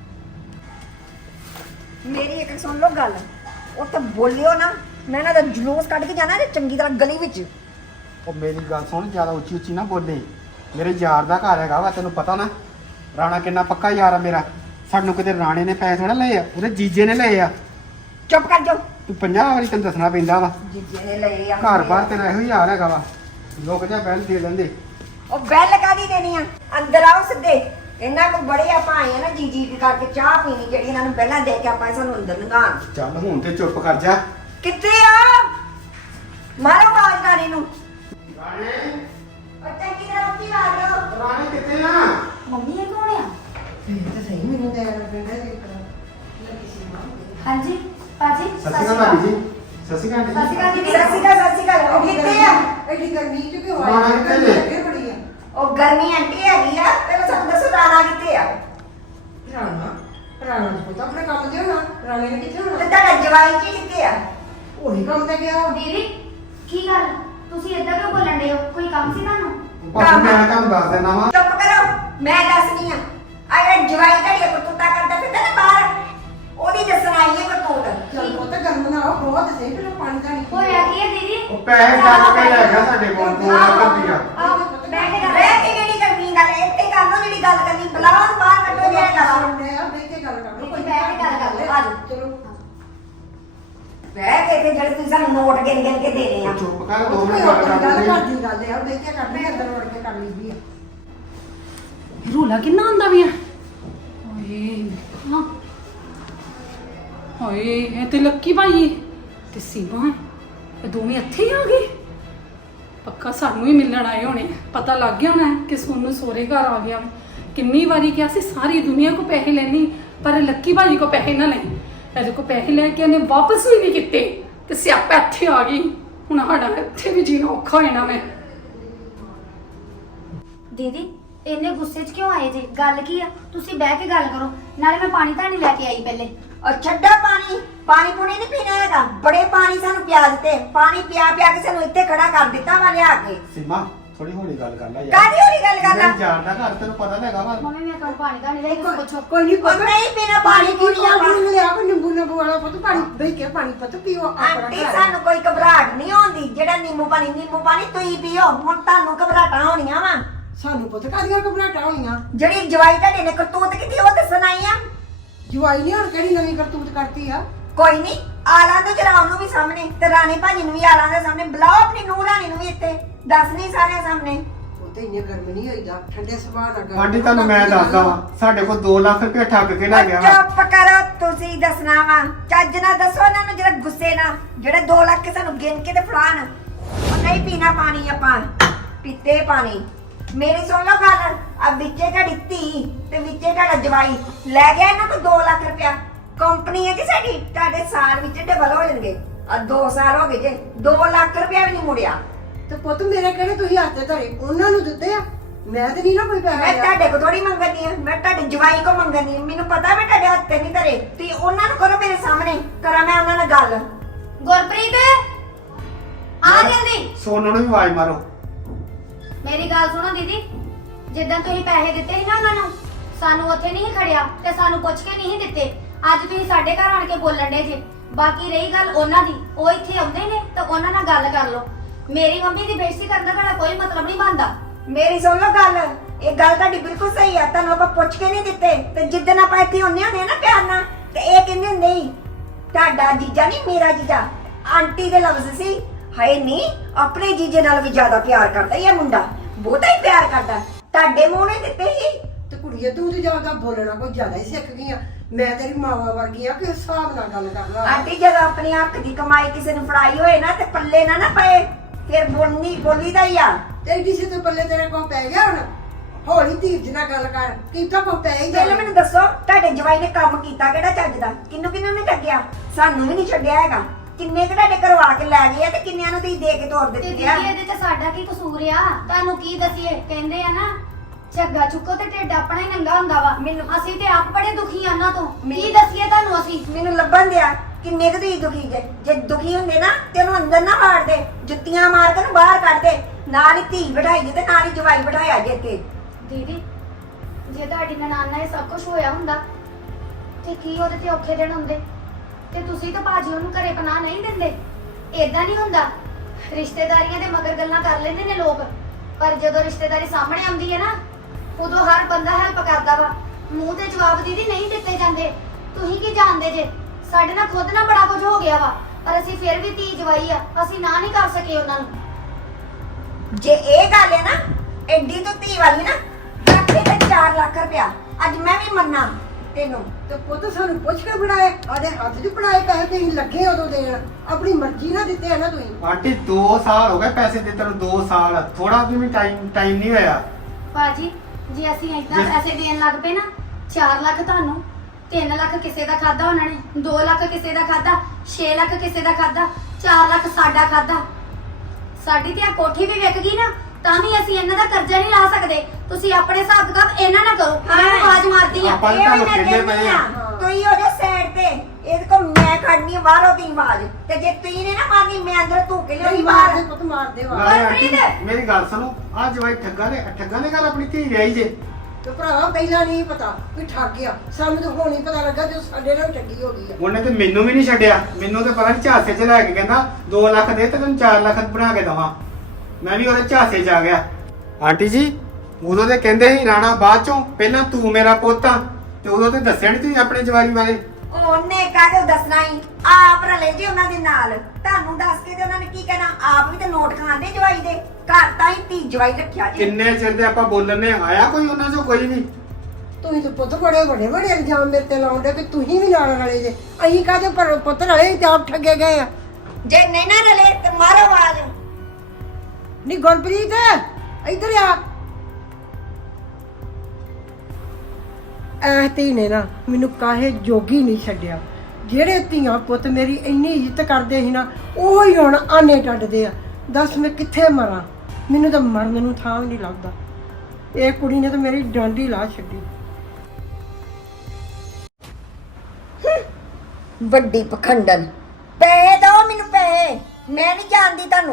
Speaker 2: ਮੇਰੀ ਇੱਕ ਸੁਣ ਲਓ ਗੱਲ, ਉਹ ਤਾਂ ਬੋਲਿਓ ਨਾ, ਮੈਂ ਇਹਨਾਂ ਦਾ ਜਲੂਸ ਕੱਢ ਕੇ ਜਾਣਾ ਤੇ ਚੰਗੀ ਤਰ੍ਹਾਂ ਗਲੀ ਵਿੱਚ।
Speaker 1: ਉਹ ਮੇਰੀ ਗੱਲ ਸੁਣ, ਜ਼ਿਆਦਾ ਉੱਚੀ ਉੱਚੀ ਨਾ ਬੋਲੇ। ਮੇਰੇ ਯਾਰ ਦਾ ਘਰ ਹੈਗਾ ਵਾ, ਤੈਨੂੰ ਪਤਾ ਨਾ ਰਾਣਾ ਕਿੰਨਾ ਪੱਕਾ ਯਾਰ ਆ ਮੇਰਾ। ਸਾਨੂੰ ਕਿਤੇ ਰਾਣੇ ਨੇ ਪੈਸੇ ਥੋੜਾ ਲਏ ਆ, ਉਹਦੇ ਜੀਜੇ ਨੇ ਲਏ ਆ।
Speaker 2: ਚੁੱਪ ਕਰ ਜਾਓ।
Speaker 1: ਤੂੰ ਪੰਜਾਹ ਵਾਰੀ ਤੈਨੂੰ ਦੱਸਣਾ ਪੈਂਦਾ ਵਾ।
Speaker 2: ਜੀਜੇ ਨੇ ਲਏ ਆ
Speaker 1: ਘਰ ਬਾਹਰ ਤੇਰਾ ਇਹੋ ਹੀ ਹਾਲ ਹੈਗਾ ਵਾ। ਲੋਕ ਜਾਂ ਬੈਲ ਦੇ ਲੈਂਦੇ।
Speaker 2: ਉਹ ਬੈਲ ਕਾਦੀ ਦੇਣੀ ਆ, ਅੰਦਰ ਆਓ ਸਿੱਧੇ। ਇਹਨਾਂ ਕੋ ਬੜੇ ਆਪਾਂ ਆਏ ਆ ਨਾ ਜੀ ਜੀ ਕਰਕੇ ਚਾਹ ਪੀਣੀ, ਜਿਹੜੀ ਇਹਨਾਂ ਨੂੰ ਪਹਿਲਾਂ ਦੇ ਕੇ ਆਪਾਂ ਸਾਨੂੰ ਅੰਦਰ ਲੰਘਾਣ।
Speaker 1: ਚੱਲ ਹੁਣ ਤੇ ਚੁੱਪ ਕਰ ਜਾ।
Speaker 2: ਕਿੱਥੇ ਆ? ਮਾਰੋ ਆਵਾਜ਼ ਰਾਣੀ ਨੂੰ।
Speaker 1: ਰਾਣੇ
Speaker 2: ਉਹ ਚੰਗੀ ਤਰ੍ਹਾਂ ਉੱਚੀ ਆਵਾਜ਼ ਦਿਓ।
Speaker 1: ਰਾਣੇ ਕਿੱਥੇ ਆ?
Speaker 3: ਮੰਮੀ ਇਹ ਕੌਣ ਆ?
Speaker 4: ਇਹ ਤਾਂ ਸਹੀ ਮੈਨੂੰ ਤਾਂ ਐਂ ਲੱਗਦਾ ਜੇ
Speaker 3: ਹਾਂਜੀ ਭਾਜੀ
Speaker 1: ਸਤਿ ਸ਼੍ਰੀ ਅਕਾਲ ਭਾਬੀ ਜੀ। ਸਤਿ ਸ਼੍ਰੀ ਅਕਾਲ
Speaker 3: ਸਤਿ ਸ਼੍ਰੀ ਅਕਾਲ
Speaker 1: ਜੀ।
Speaker 3: ਜੀ।
Speaker 2: ਸਤਿ ਸ਼੍ਰੀ ਅਕਾਲ, ਸਤਿ ਸ਼੍ਰੀ ਅਕਾਲ। ਉਹ ਕਿੱਥੇ ਆ?
Speaker 4: ਐਡੀ ਗਰਮੀ ਚ ਕਿਉਂ
Speaker 1: ਰਾਣਾ
Speaker 4: ਆਈ?
Speaker 1: ਕਿੱਥੇ
Speaker 4: ਗਰਮੀ
Speaker 1: ਜੇ?
Speaker 4: ਅੱਗੇ ਬੜੀ ਆ।
Speaker 2: ਉਹ ਗਰਮੀ ਆਂਟੀ ਹੈਗੀ ਆ, ਪਹਿਲਾਂ ਸਾਨੂੰ ਦੱਸੋ ਰਾਣਾ ਕਿੱਥੇ ਆ?
Speaker 4: ਰਾਣਾ ਰਾਣਾ ਨੂੰ ਪਤਾ ਆਪਣੇ ਕੰਮ ਤੇ ਹੋਣਾ, ਰਾਣੇ ਨੇ ਕਿੱਥੇ
Speaker 2: ਤੇ
Speaker 4: ਹੋਣਾ?
Speaker 2: ਤੁਹਾਡਾ ਜਵਾਈ ਕੀ ਕਿੱਥੇ ਆ?
Speaker 4: ਉਹੀ ਕੰਮ ਤੇ ਗਿਆ ਉਹ।
Speaker 3: ਦੀਦੀ ਕੀ ਗੱਲ ਤੁਸੀਂ ਏਦਾਂ ਕਿਉਂ ਬੋਲਣ ਦੇ ਹੋ? ਕੋਈ ਕੰਮ ਸੀ ਤੁਹਾਨੂੰ?
Speaker 1: ਭਾਬੀ ਮੈਂ ਤੁਹਾਨੂੰ ਦੱਸ ਦੇਣਾ ਵਾ।
Speaker 2: ਚੁੱਪ ਕਰੋ, ਮੈਂ ਦੱਸਣੀ ਆ। ਆ ਜਿਹੜਾ ਜਵਾਈ ਤੁਹਾਡੀ ਕਰਤੂਤਾ ਕਰਦਾ ਫਿਰਦਾ ਨਾ ਬਾਹਰ, ਉਹਦੀ ਦੱਸਣ ਆਈ ਹੈ ਕਰਤੂਤ।
Speaker 4: ਚੱਲ ਪੁੱਤ ਗਰਮ ਨਾ ਹੋ, ਬਹੁਤ ਸਹੀ, ਪਹਿਲਾਂ ਪਾਣੀ ਦਾ ਨਹੀਂ
Speaker 3: ਹੋਇਆ ਕੀ ਹੈ ਦੀਦੀ?
Speaker 1: ਉਹ ਪੈਸੇ ਚੱਕ ਕੇ ਲੈ ਗਿਆ ਸਾਡੇ ਕੋਲ ਦੋ ਲੱਖ ਰੁਪਈਆ।
Speaker 3: ਆਓ ਬੈਠ ਕੇ ਗੱਲ
Speaker 2: ਰਹਿ ਕੇ ਜਿਹੜੀ ਕਰਨੀ ਗੱਲ ਹੈ, ਇੱਥੇ ਕਰ ਲਓ ਜਿਹੜੀ ਗੱਲ ਕਰਨੀ। ਬੁਲਾਓ ਤੇ ਬਾਹਰ ਕੱਢੋ ਜਿਹੜਾ ਲਗਾ।
Speaker 4: ਬਹਿ ਕੇ ਗੱਲ ਕਰ ਲਓ।
Speaker 3: ਕੋਈ ਬਹਿ ਕੇ ਗੱਲ ਕਰ ਲਓ, ਆ ਜਾਓ।
Speaker 4: ਚਲੋ
Speaker 2: ਬਹਿ ਕੇ ਤੇ ਜਿਹੜੇ ਤੁਸੀਂ ਸਾਨੂੰ ਨੋਟ ਗਿਣ ਗਿਣ ਕੇ ਦੇਣੇ ਆ।
Speaker 1: ਚੁੱਪ ਕਰ, ਦੋ
Speaker 4: ਉਹ
Speaker 1: ਮਿੰਟ
Speaker 4: ਕੋਈ
Speaker 1: ਗੱਲ
Speaker 4: ਆਪਣੀ ਗੱਲ
Speaker 1: ਕਰ
Speaker 4: ਕਰਦੀ ਗੱਲ ਆ, ਬਹਿ ਕੇ ਕਰਨੀ, ਅੰਦਰ ਵੜ ਕੇ ਕਰ ਲਈਦੀ ਆ।
Speaker 5: ਰੋਲਾ ਕਿੰਨਾ ਆਉਂਦਾ ਵੀ ਆ? ਓਏ ਹਾਂ ਓਏ ਇਹ ਤੇ ਲੱਕੀ ਭਾਈ ਤੇ ਸੀਮਾ ਇਹ ਦੋਵੇਂ ਇੱਥੇ ਹੀ ਆ ਗਏ। ਪੱਕਾ ਸਾਨੂੰ ਹੀ ਮਿਲਣ ਆਏ ਹੋਣੇ ਆ। ਪਤਾ ਲੱਗ ਗਿਆ ਹੋਣਾ ਕਿ ਸੋਨੂੰ ਸੋਰੇ ਘਰ ਆ ਗਿਆ। ਕਿੰਨੀ ਵਾਰੀ ਕਿਹਾ ਸੀ ਸਾਰੀ ਦੁਨੀਆ ਕੋ ਪੈਸੇ ਲੈਣੀ, ਪਰ ਲੱਕੀ ਭਾਈ ਕੋ ਪੈਸੇ ਨਾ ਲਈ। ਇਹਦੇ ਕੋ ਪੈਸੇ ਲੈ ਕੇ ਇਹਨੇ ਵਾਪਸ ਵੀ ਨਹੀਂ ਕੀਤੇ ਤੇ ਸਿਆਪਾ ਇੱਥੇ ਆ ਗਈ। ਹੁਣ ਸਾਡਾ ਇੱਥੇ ਵੀ ਜੀਣਾ ਔਖਾ ਹੋ ਜਾਣਾ। ਮੈਂ
Speaker 3: ਦੀਦੀ ਇੰਨੇ ਗੁੱਸੇ 'ਚ ਕਿਉਂ ਆਏ ਜੀ? ਗੱਲ ਕੀ ਆ? ਤੁਸੀਂ ਬਹਿ ਕੇ ਗੱਲ ਕਰੋ। ਨਾਲੇ ਮੈਂ ਪਾਣੀ ਤਾਂ ਨਹੀਂ ਲੈ ਕੇ ਆਈ ਪਹਿਲੇ।
Speaker 2: ਔਰ ਛੱਡੋ ਪਾਣੀ, ਪਾਣੀ ਪੂਣੀ ਨਹੀਂ ਪੀਣਾ ਹੈਗਾ। ਬੜੇ ਪਾਣੀ ਸਾਨੂੰ ਪਿਆ ਦਿੱਤੇ, ਪਾਣੀ ਪਿਆ ਪਿਆ ਕੇ ਸਾਨੂੰ ਇੱਥੇ ਖੜਾ ਕਰ ਦਿੱਤਾ ਵਾ ਲਿਆ ਕੇ।
Speaker 1: ਸੀਮਾ ਥੋੜੀ ਹੌਲੀ ਗੱਲ ਕਰ ਲੈ ਯਾਰ।
Speaker 2: ਕਾਹਦੀ ਹੌਲੀ ਗੱਲ ਕਰਨਾ?
Speaker 1: ਮੇਰੀ ਜਾਨ ਦਾ ਘਰ ਤੈਨੂੰ ਪਤਾ ਹੈਗਾ ਵਾ।
Speaker 3: ਮੰਮੀ ਮੈਂ ਕੱਲ ਪਾਣੀ ਤਾਂ ਨਹੀਂ ਲੈ ਕੇ ਪੁੱਛੋ।
Speaker 4: ਕੋਈ ਨਹੀਂ
Speaker 2: ਉਹ ਨਹੀਂ ਪੀਣਾ ਪਾਣੀ ਪੂਣੀ ਆਪਾਂ।
Speaker 4: ਪਾਣੀ ਲਿਆ ਕੋਈ ਨਿੰਬੂ ਨਿੰਬੂ ਵਾਲਾ ਪੁੱਤ, ਪਾਣੀ ਬਹਿ ਕੇ ਪਾਣੀ ਪੁੱਤ ਪੀਓ ਆਪਣਾ
Speaker 2: ਆਂਟੀ
Speaker 4: ਘਰ।
Speaker 2: ਸਾਨੂੰ ਕੋਈ ਘਬਰਾਹਟ ਨਹੀਂ ਹੁੰਦੀ। ਜਿਹੜਾ ਨਿੰਬੂ ਪਾਣੀ ਨਿੰਬੂ ਪਾਣੀ ਤੁਸੀਂ ਪੀਓ। ਹੁਣ ਤੁਹਾਨੂੰ ਘਬਰਾਹਟਾਂ ਹੋਣੀਆਂ ਵਾ।
Speaker 4: ਸਾਨੂੰ ਪੁੱਤ ਕਾਹਦੀਆਂ ਘਬਰਾਹਟਾਂ ਹੋਈਆਂ?
Speaker 2: ਜਿਹੜੀ ਜਵਾਈ ਤੁਹਾਡੇ ਨੇ ਕਰਤੂਤ ਕੀਤੀ ਉਹ ਦੱਸਣ ਆਈ ਆ।
Speaker 4: ਜਵਾਈ ਨੇ ਹੁਣ ਕਿਹੜੀ ਨਵੀਂ ਕਰਤੂਤ ਕਰਤੀ ਆ?
Speaker 2: ਕੋਈ ਨਹੀਂ, ਆਲਾਂ ਤੋਂ ਜਰਾ ਉਹਨੂੰ ਵੀ ਸਾਹਮਣੇ ਤੇ ਰਾਣੀ ਭਾਜੀ ਨੂੰ ਵੀ ਆਲਾਂ ਦੇ ਸਾਹਮਣੇ ਬੁਲਾਓ। ਆਪਣੀ ਨੂੰਹ ਰਾਣੀ ਨੂੰ ਵੀ ਇੱਥੇ ਦੱਸ ਨਹੀਂ ਸਾਰਿਆਂ ਸਾਹਮਣੇ।
Speaker 4: ਉਹ ਤੇ ਇੰਨੇ ਗਰਮ ਨਹੀਂ ਹੋਈਦਾ, ਠੰਡੇ ਸੁਭਾਅ ਨਾਲ ਗੱਲ।
Speaker 1: ਆਂਟੀ ਤੁਹਾਨੂੰ ਮੈਂ ਦੱਸਦਾ ਵਾਂ, ਸਾਡੇ ਕੋਲ ਦੋ ਲੱਖ ਰੁਪਏ ਠੱਗ ਕੇ ਲੈ ਗਿਆ ਵਾ।
Speaker 2: ਚੁੱਪ ਕਰੋ, ਤੁਸੀਂ ਦੱਸਣਾ ਵਾ। ਚੱਜ ਨਾਲ ਦੱਸੋ ਇਹਨਾਂ ਨੂੰ, ਜਿਹੜਾ ਗੁੱਸੇ ਨਾਲ ਜਿਹੜੇ ਦੋ ਲੱਖ ਸਾਨੂੰ ਗਿਣ ਕੇ ਤੇ ਫੜਾਣ। ਉਹ ਨਹੀਂ ਪੀਣਾ ਪਾਣੀ ਆਪਾਂ, ਪੀਤੇ ਪਾਣੀ। ਮੇਰੀ ਸੁਣ ਲਓ ਗੱਲ, ਆ ਵਿੱਚੇ ਤੁਹਾਡੀ ਧੀ ਤੇ ਵਿੱਚੇ ਤੁਹਾਡਾ ਜਵਾਈ ਲੈ ਗਿਆ ਇਹਨਾਂ ਕੋਲ ਦੋ ਲੱਖ ਰੁਪਇਆ। ਕੰਪਨੀ ਹੈ ਜੀ ਸਾਡੀ, ਤੁਹਾਡੇ ਸਾਲ ਵਿੱਚ ਡਬਲ ਹੋ ਜਾਣਗੇ। ਆ ਦੋ ਸਾਲ ਹੋ ਗਏ ਜੇ, ਦੋ ਲੱਖ ਰੁਪਇਆ ਵੀ ਨਹੀਂ ਮੁੜਿਆ।
Speaker 4: ਤੇ ਪੁੱਤ ਮੇਰੇ ਕਿਹੜੇ ਤੁਸੀਂ ਹੱਥ ਤੇ ਧਰੇ, ਉਹਨਾਂ ਨੂੰ ਦਿੱਤੇ ਆ। ਮੈਂ ਤੇ ਨਹੀਂ ਨਾ ਕੋਈ ਪੈਸਾ
Speaker 2: ਮੈਂ
Speaker 4: ਲਿਆ।
Speaker 2: ਤੁਹਾਡੇ ਕੋ ਥੋੜੀ ਮੰਗਣੀ ਆ, ਮੈਂ ਤੁਹਾਡੇ ਜਵਾਈ ਕੋ ਮੰਗਣੀ ਆ। ਮੈਨੂੰ ਪਤਾ ਮੈਂ ਤੁਹਾਡੇ ਹੱਥ ਤੇ ਨਹੀਂ ਧਰੇ। ਤੇ ਉਹਨਾਂ ਨੂੰ ਕਰੋ ਮੇਰੇ ਸਾਹਮਣੇ, ਕਰਾਂ ਮੈਂ ਉਹਨਾਂ ਨਾਲ ਗੱਲ।
Speaker 3: ਗੁਰਪ੍ਰੀਤ ਆ ਜਲਦੀ।
Speaker 1: ਸੋਨੂੰ ਨੂੰ ਵੀ ਆਵਾਜ਼ ਮਾਰੋ।
Speaker 3: ਮੇਰੀ ਗੱਲ ਸੁਣੋ ਦੀਦੀ, ਜਿੱਦਾਂ ਤੁਸੀਂ ਪੈਸੇ ਦਿੱਤੇ ਸੀ ਨਾ ਉਹਨਾਂ ਨੂੰ, ਸਾਨੂੰ ਉੱਥੇ ਨਹੀਂ ਖੜਿਆ ਤੇ ਸਾਨੂੰ ਪੁੱਛ ਕੇ ਨਹੀਂ ਦਿੱਤੇ। ਅੱਜ ਤੁਸੀਂ ਸਾਡੇ ਘਰ ਆਣ ਕੇ ਬੋਲਣ ਦੇ ਜੇ। ਬਾਕੀ ਰਹੀ ਗੱਲ ਉਹਨਾਂ ਦੀ, ਉਹ ਇੱਥੇ ਆਉਂਦੇ ਨੇ ਤਾਂ ਉਹਨਾਂ ਨਾਲ ਗੱਲ ਕਰ ਲਓ। ਮੇਰੀ ਮੰਮੀ ਦੀ ਬੇਇੱਜ਼ਤੀ ਕਰਨ ਦਾ ਤੁਹਾਡਾ ਕੋਈ ਮਤਲਬ ਨਹੀਂ ਬਣਦਾ।
Speaker 2: ਮੇਰੀ ਸੁਣ ਲਓ ਗੱਲ, ਇਹ ਗੱਲ ਤੁਹਾਡੀ ਬਿਲਕੁਲ ਸਹੀ ਆ। ਤੁਹਾਨੂੰ ਆਪਾਂ ਪੁੱਛ ਕੇ ਨਹੀਂ ਦਿੱਤੇ ਤੇ ਜਿੱਦਣ ਆਪਾਂ ਇੱਥੇ ਹੁੰਨੇ ਹੁੰਦੇ ਆ ਨਾ ਪਿਆਰ ਨਾਲ, ਤੇ ਇਹ ਕਹਿੰਦੇ ਹੁੰਦੇ ਸੀ ਤੁਹਾਡਾ ਜੀਜਾ ਨਹੀਂ ਮੇਰਾ ਜੀਜਾ। ਆਂਟੀ ਦੇ ਲਫ਼ਜ਼ ਸੀ, ਹਾਏ ਨਹੀਂ ਆਪਣੇ ਜੀਜੇ ਨਾਲ ਵੀ ਜ਼ਿਆਦਾ ਪਿਆਰ ਕਰਦਾ ਇਹ ਮੁੰਡਾ, ਬਹੁਤਾ ਹੀ ਪਿਆਰ ਕਰਦਾ। ਤੁਹਾਡੇ ਮੂੰਹ ਨੇ ਦਿੱਤੇ ਸੀ।
Speaker 4: ਤੇ ਕੁੜੀਏ ਤੂੰ ਤੇ ਜ਼ਿਆਦਾ ਬੋਲਣਾ ਕੋਈ ਜ਼ਿਆਦਾ ਹੀ ਸਿੱਖ ਗਈ ਆ। ਮੈਂ ਤੇਰੀ ਮਾਵਾ ਵਰਗੀ ਆ ਕਿ ਉਸ ਹਿਸਾਬ ਨਾਲ ਗੱਲ ਕਰ ਲਾ।
Speaker 2: ਆਂਟੀ ਜਦੋਂ ਆਪਣੀ ਹੱਕ ਦੀ ਕਮਾਈ ਕਿਸੇ ਨੂੰ ਫੜਾਈ ਹੋਏ ਨਾ ਤੇ ਪੱਲੇ ਨਾ ਨਾ ਪਏ, ਫਿਰ ਬੋਲਣੀ ਬੋਲੀਦਾ ਹੀ ਆ।
Speaker 4: ਤੇਰੀ ਕਿਸੇ ਤੋਂ ਪੱਲੇ ਤੇਰੇ ਕੋਲ ਪੈ ਗਿਆ ਹੁਣ? ਹੌਲੀ ਧੀਰਜ ਨਾਲ ਗੱਲ ਕਰ, ਕੀਤਾ ਕੋ ਪੈ ਹੀ
Speaker 2: ਪਹਿਲਾਂ
Speaker 4: ਜਾਵੇ।
Speaker 2: ਮੈਨੂੰ ਦੱਸੋ ਤੁਹਾਡੇ ਜਵਾਈ ਨੇ ਕੰਮ ਕੀਤਾ ਕਿਹੜਾ ਚੱਜ ਦਾ? ਕਿੰਨੂੰ ਕਿੰਨੂੰ ਨਹੀਂ ਕੱਢਿਆ? ਸਾਨੂੰ ਵੀ ਨਹੀਂ ਛੱਡਿਆ ਹੈਗਾ। ਕਿੰਨੇ ਕੁ ਤੁਹਾਡੇ ਘਰੋਂ ਆ ਕੇ ਲੈ ਗਏ ਆ ਤੇ ਕਿੰਨਿਆਂ ਨੂੰ ਤੁਸੀਂ ਦੇ ਕੇ ਤੋਰ
Speaker 3: ਤੇ
Speaker 2: ਦਿੱਤੇ ਆ?
Speaker 3: ਦੀਦੀ ਇਹਦੇ ਚ ਸਾਡਾ ਕੀ ਕਸੂਰ ਆ? ਤੁਹਾਨੂੰ ਕੀ ਦਸੀਏ? ਕਹਿੰਦੇ ਆ ਨਾ ਝੱਗਾ ਚੁੱਕੋ ਤੇ ਢਿੱਡ ਆਪਣਾ ਹੀ ਨੰਗਾ ਹੁੰਦਾ ਵਾ।
Speaker 2: ਮੈਨੂੰ-
Speaker 3: ਅਸੀਂ ਤੇ ਆਪ ਬੜੇ ਦੁਖੀ ਆ ਉਹਨਾਂ ਤੋਂ। ਕੀ
Speaker 2: ਮੈਨੂੰ-
Speaker 3: ਦਸੀਏ ਤੁਹਾਨੂੰ ਅਸੀਂ?
Speaker 2: ਮੈਨੂੰ ਲੱਭਣ ਦਿਆ ਕਿੰਨੇ ਕੁ ਤੁਸੀਂ ਦੁਖੀ ਜੇ? ਜੇ ਦੁਖੀ ਹੁੰਦੇ ਨਾ ਤੇ ਉਹਨੂੰ ਅੰਦਰ ਨਾ ਵਾੜ ਦੇ, ਜੁੱਤੀਆਂ ਮਾਰ ਕੇ ਨਾ ਬਾਹਰ ਕੱਢ ਦੇ। ਨਾਲ ਹੀ ਧੀ ਬਿਠਾਈ ਜੇ ਤੇ ਨਾਲ ਹੀ ਜਵਾਈ ਬਿਠਾਇਆ ਜੇ ਇੱਥੇ।
Speaker 3: ਦੀਦੀ ਜੇ ਤੁਹਾਡੀ ਨਨਾਣ ਨਾਲ ਇਹ ਸਭ ਕੁਝ ਹੋਇਆ ਹੁੰਦਾ ਤੇ ਕੀ ਉਹਦੇ ਤੇ ਔਖੇ ਦਿਨ ਹੁੰਦੇ? ਤੇ ਤੁਸੀਂ ਤਾਂ ਭਾਜੀ ਉਹਨੂੰ ਘਰੇ ਪਨਾਹ ਨਹੀਂ ਦਿੰਦੇ। ਏਦਾਂ ਨਹੀਂ ਹੁੰਦਾ। ਰਿਸ਼ਤੇਦਾਰੀਆਂ ਦੇ ਮਗਰ ਗੱਲਾਂ ਕਰ ਲੈਂਦੇ ਨੇ ਲੋਕ, ਪਰ ਜਦੋਂ ਰਿਸ਼ਤੇਦਾਰੀ ਸਾਹਮਣੇ ਆਉਂਦੀ ਹੈ ਨਾ ਉਦੋਂ ਹਰ ਬੰਦਾ ਹੈਲਪ ਕਰਦਾ ਵਾ। ਮੂੰਹ ਤੇ ਜਵਾਬ ਦੀਦੀ ਨਹੀਂ ਦਿੱਤੇ ਜਾਂਦੇ। ਤੁਸੀਂ ਕੀ ਜਾਣਦੇ ਜੇ? ਸਾਡੇ ਨਾਲ ਖੁਦ ਨਾਲ ਬੜਾ ਕੁਝ ਹੋ ਗਿਆ ਵਾ, ਪਰ ਅਸੀਂ ਫਿਰ ਵੀ ਧੀ ਜਵਾਈ ਆ, ਅਸੀਂ ਨਾ ਨਹੀਂ ਕਰ ਸਕੇ ਉਹਨਾਂ ਨੂੰ।
Speaker 2: ਜੇ ਇਹ ਗੱਲ ਹੈ ਨਾ ਐਡੀ ਤੋਂ ਧੀ ਵਾਲੀ ਨਾ, ਰੱਖੇ ਤੇ ਚਾਰ ਲੱਖ ਰੁਪਇਆ। ਅੱਜ ਮੈਂ ਵੀ ਮੰਨਾਂ ਤੈਨੂੰ।
Speaker 4: ਤੇ ਪੁੱਤ ਸਾਨੂੰ ਪੁੱਛ ਕੇ ਬਣਾਏ, ਆਦੇ ਹੱਥ 'ਚ ਬਣਾਏ ਪੈਸੇ ਤੇ ਅਸੀਂ ਲੱਗੇ ਉਦੋਂ ਦੇਣ, ਆਪਣੀ ਮਰਜ਼ੀ ਨਾਲ ਦਿੱਤੇ ਆ ਨਾ ਤੁਸੀਂ।
Speaker 1: ਆਂਟੀ ਦੋ ਸਾਲ ਹੋ ਗਏ ਪੈਸੇ ਦਿੱਤੇ ਨੂੰ, ਦੋ ਸਾਲ ਥੋੜਾ ਵੀ ਟਾਈਮ ਟਾਈਮ ਨਹੀਂ ਹੋਇਆ।
Speaker 3: ਭਾਜੀ ਜੇ ਅਸੀਂ ਏਦਾਂ
Speaker 1: ਜੇ-
Speaker 3: ਪੈਸੇ ਦੇਣ ਲੱਗ ਪਏ ਨਾ, ਚਾਰ ਲੱਖ ਤੁਹਾਨੂੰ, ਤਿੰਨ ਲੱਖ ਕਿਸੇ ਦਾ ਖਾਦਾ ਉਹਨਾਂ ਨੇ, ਦੋ ਲੱਖ ਕਿਸੇ ਦਾ ਖਾਦਾ, ਛੇ ਲੱਖ ਕਿਸੇ ਦਾ ਖਾਦਾ, ਚਾਰ ਲੱਖ ਸਾਡਾ ਖਾਦਾ। ਸਾਡੀ ਤੇ ਆ ਕੋਠੀ ਵੀ ਵਿਕ ਗਈ ਨਾ ਤਾਂ ਵੀ ਅਸੀਂ ਇਹਨਾਂ ਦਾ ਕਰਜ਼ਾ ਨਹੀਂ ਲਾ ਸਕਦੇ। ਤੁਸੀਂ ਆਪਣੇ ਹਿਸਾਬ ਕਿਤਾਬ ਇਹਨਾਂ ਨਾ ਕਰੋ।
Speaker 2: ਹਾਂ।
Speaker 3: ਮੈਂ ਆਵਾਜ਼ ਮਾਰਦੀ ਆ।
Speaker 1: ਆਪਾਂ
Speaker 2: ਇਹ
Speaker 1: ਤੁਹਾਨੂੰ
Speaker 2: ਵੀ ਮੈਂ
Speaker 1: ਕਹਿੰਦੇ
Speaker 2: ਕਹਿੰਦੀ
Speaker 1: ਪਏ ਆ।
Speaker 2: ਆ, ਤੁਸੀਂ ਉਹਦੇ ਸਾਈਡ ਤੇ, ਇਹਦੇ ਕੋਲ ਮੈਂ ਖੜਨੀ ਆ ਬਾਹਰੋਂ ਦੀ ਆਵਾਜ਼, ਤੇ ਜੇ ਤੁਸੀਂ ਨੇ ਨਾ ਮਾਰਨੀ ਮੈਂ ਅੰਦਰ ਧੂ ਕੇ ਲਿਆਈ
Speaker 4: ਨਹੀਂ
Speaker 2: ਬਾਹਰ।
Speaker 4: ਮਾਰਦੇ ਪੁੱਤ ਮਾਰਦੇ ਵਾ।
Speaker 1: ਨਾਲੇ ਆਂਟੀ
Speaker 3: ਗੁਰਪ੍ਰੀਤ!
Speaker 1: ਮੇਰੀ ਗੱਲ ਸੁਣੋ, ਆ ਜਵਾਈ ਠੱਗਾ ਨੇ ਠੱਗਾ ਨੇ ਘਰ ਆਪਣੀ ਧੀ ਵਿਆਹੀ ਜੇ।
Speaker 4: ਤੇ ਭਰਾਵਾ ਪਹਿਲਾਂ ਨਹੀਂ ਪਤਾ ਵੀ ਠੱਗ ਗਿਆ, ਸਾਨੂੰ ਤਾਂ ਹੁਣ ਹੀ ਪਤਾ ਲੱਗਾ ਜਦੋਂ ਸਾਡੇ ਨਾਲ ਠੱਗੀ ਹੋ ਗਈ ਆ।
Speaker 1: ਉਹਨੇ ਤੇ ਮੈਨੂੰ ਵੀ ਨਹੀਂ ਛੱਡਿਆ। ਮੈਨੂੰ ਤੇ ਪਤਾ ਨਹੀਂ ਝਾਸੇ 'ਚ ਲੈ ਕੇ ਕਹਿੰਦਾ ਦੋ ਲੱਖ ਦੇ ਤੇ ਤੈਨੂੰ ਚਾਰ ਲੱਖ ਬਣਾ ਕੇ ਦਵਾਂ। ਮੈਂ ਵੀ ਉਹਦੇ ਝਾਸੇ 'ਚ ਆ ਗਿਆ। ਆਂਟੀ ਜੀ ਉਦੋਂ ਤੇ ਕਹਿੰਦੇ ਸੀ ਰਾਣਾ ਬਾਅਦ ਚੋਂ, ਪਹਿਲਾਂ ਤੂੰ ਮੇਰਾ ਪੁੱਤ ਆ, ਤੇ ਉਦੋਂ ਤੇ ਦੱਸਿਆ ਨਹੀਂ ਤੁਸੀਂ ਆਪਣੇ ਜਵਾਈ ਬਾਰੇ।
Speaker 2: ਉਹਨੇ ਕਾਹਦੇ ਦੱਸਣਾ ਹੀ, ਆਪ ਰਲੇ ਜੀ ਉਹਨਾਂ ਦੇ ਨਾਲ। ਤੁਹਾਨੂੰ ਦੱਸ ਕੇ ਤੇ ਉਹਨਾਂ ਨੇ ਕੀ ਕਹਿਣਾ? ਆਪ ਵੀ ਤੇ ਨੋਟ ਖਾਂਦੇ ਜਵਾਈ ਦੇ। ਘਰ ਤਾਂ ਹੀ ਧੀ ਜਵਾਈ ਰੱਖਿਆ ਜੀ।
Speaker 1: ਕਿੰਨੇ ਚਿਰ ਦੇ ਆਪਾਂ ਬੋਲਣ ਨੇ, ਆਇਆ ਕੋਈ ਉਹਨਾਂ 'ਚੋਂ? ਕੋਈ ਨਹੀਂ।
Speaker 4: ਤੁਸੀਂ ਤਾਂ ਪੁੱਤ ਬੜੇ ਵੱਡੇ ਵੱਡੇ ਇਲਜ਼ਾਮ ਮੇਰੇ ਤੇ ਲਾਉਂਦੇ ਕਿ ਤੁਸੀਂ ਵੀ ਨਾਲ ਰਲੇ ਜੇ। ਅਸੀਂ ਕਾਹਦੇ ਪਰ ਪੁੱਤ ਰਲੇ ਤੇ ਆਪ ਠੱਗੇ ਗਏ ਆ।
Speaker 2: ਜੇ ਨਹੀਂ ਨਾ ਰਲੇ ਤੇ ਮਾਰੋ ਆਵਾਜ਼।
Speaker 4: ਨਹੀਂ ਗੁਰਪ੍ਰੀਤ ਇੱਧਰ ਆ। ਐ ਧੀ ਨੇ ਨਾ ਮੈਨੂੰ ਕਾਹੇ ਜੋਗੀ ਨਹੀਂ ਛੱਡਿਆ। ਜਿਹੜੇ ਧੀਆਂ ਪੁੱਤ ਮੇਰੀ ਇੰਨੀ ਇੱਜ਼ਤ ਕਰਦੇ ਸੀ ਨਾ, ਉਹ ਹੀ ਹੁਣ ਆਨੇ ਟੱਡਦੇ ਆ। ਦੱਸ ਮੈਂ ਕਿੱਥੇ ਮਰਾਂ? ਮੈਨੂੰ ਤਾਂ ਮਰਨ ਨੂੰ ਥਾਂ ਵੀ ਨਹੀਂ ਲੱਭਦਾ। ਇਹ ਕੁੜੀ ਨੇ ਤਾਂ ਮੇਰੀ ਡਾਂਡੀ ਲਾ ਛੱਡੀ।
Speaker 2: ਵੱਡੀ ਪਖੰਡਨ। ਪੈਸੇ ਦਿਓ ਮੈਨੂੰ ਪੈਸੇ, ਮੈਂ ਨਹੀਂ ਜਾਣਦੀ ਤੁਹਾਨੂੰ।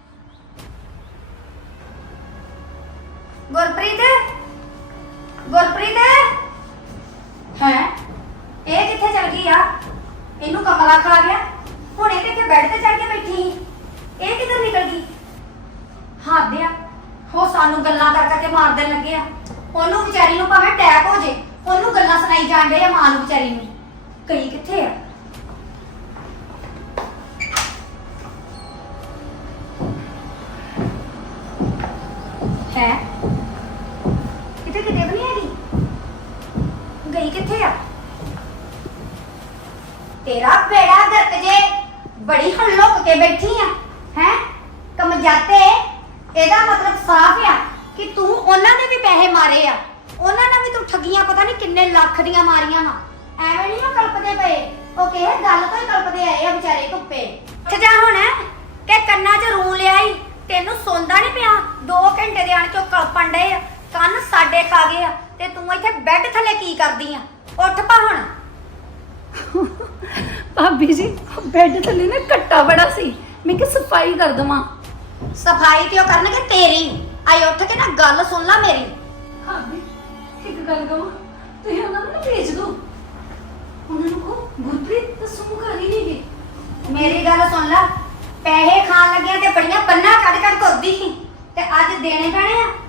Speaker 3: ਗੁਰਪ੍ਰੀਤ ਗੁਰਪ੍ਰੀਤ ਹੈ ਇਹ ਕਿੱਥੇ ਚਲ ਗਈ ਆ? ਇਹਨੂੰ ਕਮਲਾ ਖਾ ਗਿਆ। ਹੁਣ ਇਹ ਕਿੱਥੇ ਬੈੱਡ ਤੇ ਚੜ ਕੇ ਬੈਠੀ ਸੀ? ਇਹ ਕਿੱਧਰ ਨਿਕਲ ਗਈ? ਹੱਦ ਆ, ਹੋ ਸਾਨੂੰ ਗੱਲਾਂ ਕਰ ਕਰਕੇ ਮਾਰ ਦੇਣ ਲੱਗੇ ਆ। ਉਹਨੂੰ ਵਿਚਾਰੀ ਨੂੰ ਭਾਵੇਂ ਅਟੈਕ ਹੋ ਜੇ, ਉਹਨੂੰ ਗੱਲਾਂ ਸੁਣਾਈ ਜਾਣ ਡੇ ਆ ਮਾਂ ਨੂੰ ਵਿਚਾਰੀ ਨੂੰ। ਕਈ ਕਿੱਥੇ ਆ? ਹੈ ਕਿਤੇ ਕਿਤੇ ਵੀ ਨਹੀਂ ਹੈਗੀ। ਗਈ ਕਿੱਥੇ ਆ? ਤੇਰਾ ਬੇੜਾ ਗਰਕ ਜੇ, ਬੜੀ ਹੁਣ ਲੁੱਕ ਕੇ ਬੈਠੀ ਆ ਹੈ ਕਮਜਾਤੇ। ਇਹਦਾ ਮਤਲਬ ਸਾਫ਼ ਆ ਕਿ ਤੂੰ ਉਹਨਾਂ ਦੇ ਵੀ ਪੈਸੇ ਮਾਰੇ ਆ। ਉਹਨਾਂ ਨਾਲ ਵੀ ਤੂੰ ਠੱਗੀਆਂ ਪਤਾ ਨਹੀਂ ਕਿੰਨੇ ਲੱਖ ਦੀਆਂ ਮਾਰੀਆਂ ਵਾ। ਐਵੇਂ ਨਹੀਂ ਉਹ ਕਲਪਦੇ ਪਏ, ਉਹ ਕਿਹ ਗੱਲ ਤੋਂ ਹੀ ਕਲਪਦੇ ਆਏ ਆ ਵਿਚਾਰੇ ਧੁੱਪੇ। ਉੱਠ ਜਾ ਹੁਣ ਕਿ ਕੰਨਾਂ 'ਚ ਰੂ ਲਿਆਈ। ਤੈਨੂੰ ਸੌਂਦਾ ਨਹੀਂ ਪਿਆ? ਦੋ ਘੰਟੇ ਦੇ ਆਣ ਕੇ ਉਹ ਕਲਪਣ ਡਏ ਆ, ਕੰਨ ਸਾਡੇ ਖਾ ਗਏ ਆ, ਤੇ ਤੂੰ ਇੱਥੇ ਬੈੱਡ ਥੱਲੇ ਕੀ ਕਰਦੀ ਆ? ਉੱਠ ਪਾ ਹੁਣ।
Speaker 5: ਭਾਬੀ ਜੀ ਬੈੱਡ ਥੱਲੇ ਨਾ ਘੱਟਾ ਬੜਾ ਸੀ, ਮੈਂ ਕਿ ਸਫਾਈ ਕਰ ਦਵਾਂ।
Speaker 3: ਸਫਾਈ ਤੇ ਉਹ ਕਰਨਗੇ ਤੇਰੀ। ਆਈ ਉੱਠ ਕੇ ਨਾ ਗੱਲ ਸੁਣ ਲੈ ਮੇਰੀ।
Speaker 5: ਭਾਬੀ ਇੱਕ ਗੱਲ ਕਹਾਂ, ਤੁਸੀਂ ਉਹਨਾਂ ਨੂੰ ਨਾ ਭੇਜ ਦਿਓ। ਉਹਨਾਂ ਨੂੰ ਕਹੋ ਗੁਰਪ੍ਰੀਤ ਦੱਸੋ ਘਰ ਹੀ ਨਹੀਂ ਗਏ।
Speaker 3: ਮੇਰੀ ਗੱਲ ਸੁਣ ਲੈ, ਪੈਸੇ ਖਾਣ ਲੱਗਿਆ ਤੇ ਬੜੀਆਂ ਪੰਨਾ ਕੱਢ ਕੱਢ ਤੁਰਦੀ ਸੀ, ਤੇ ਅੱਜ ਦੇਣੇ ਪੈਣੇ ਆ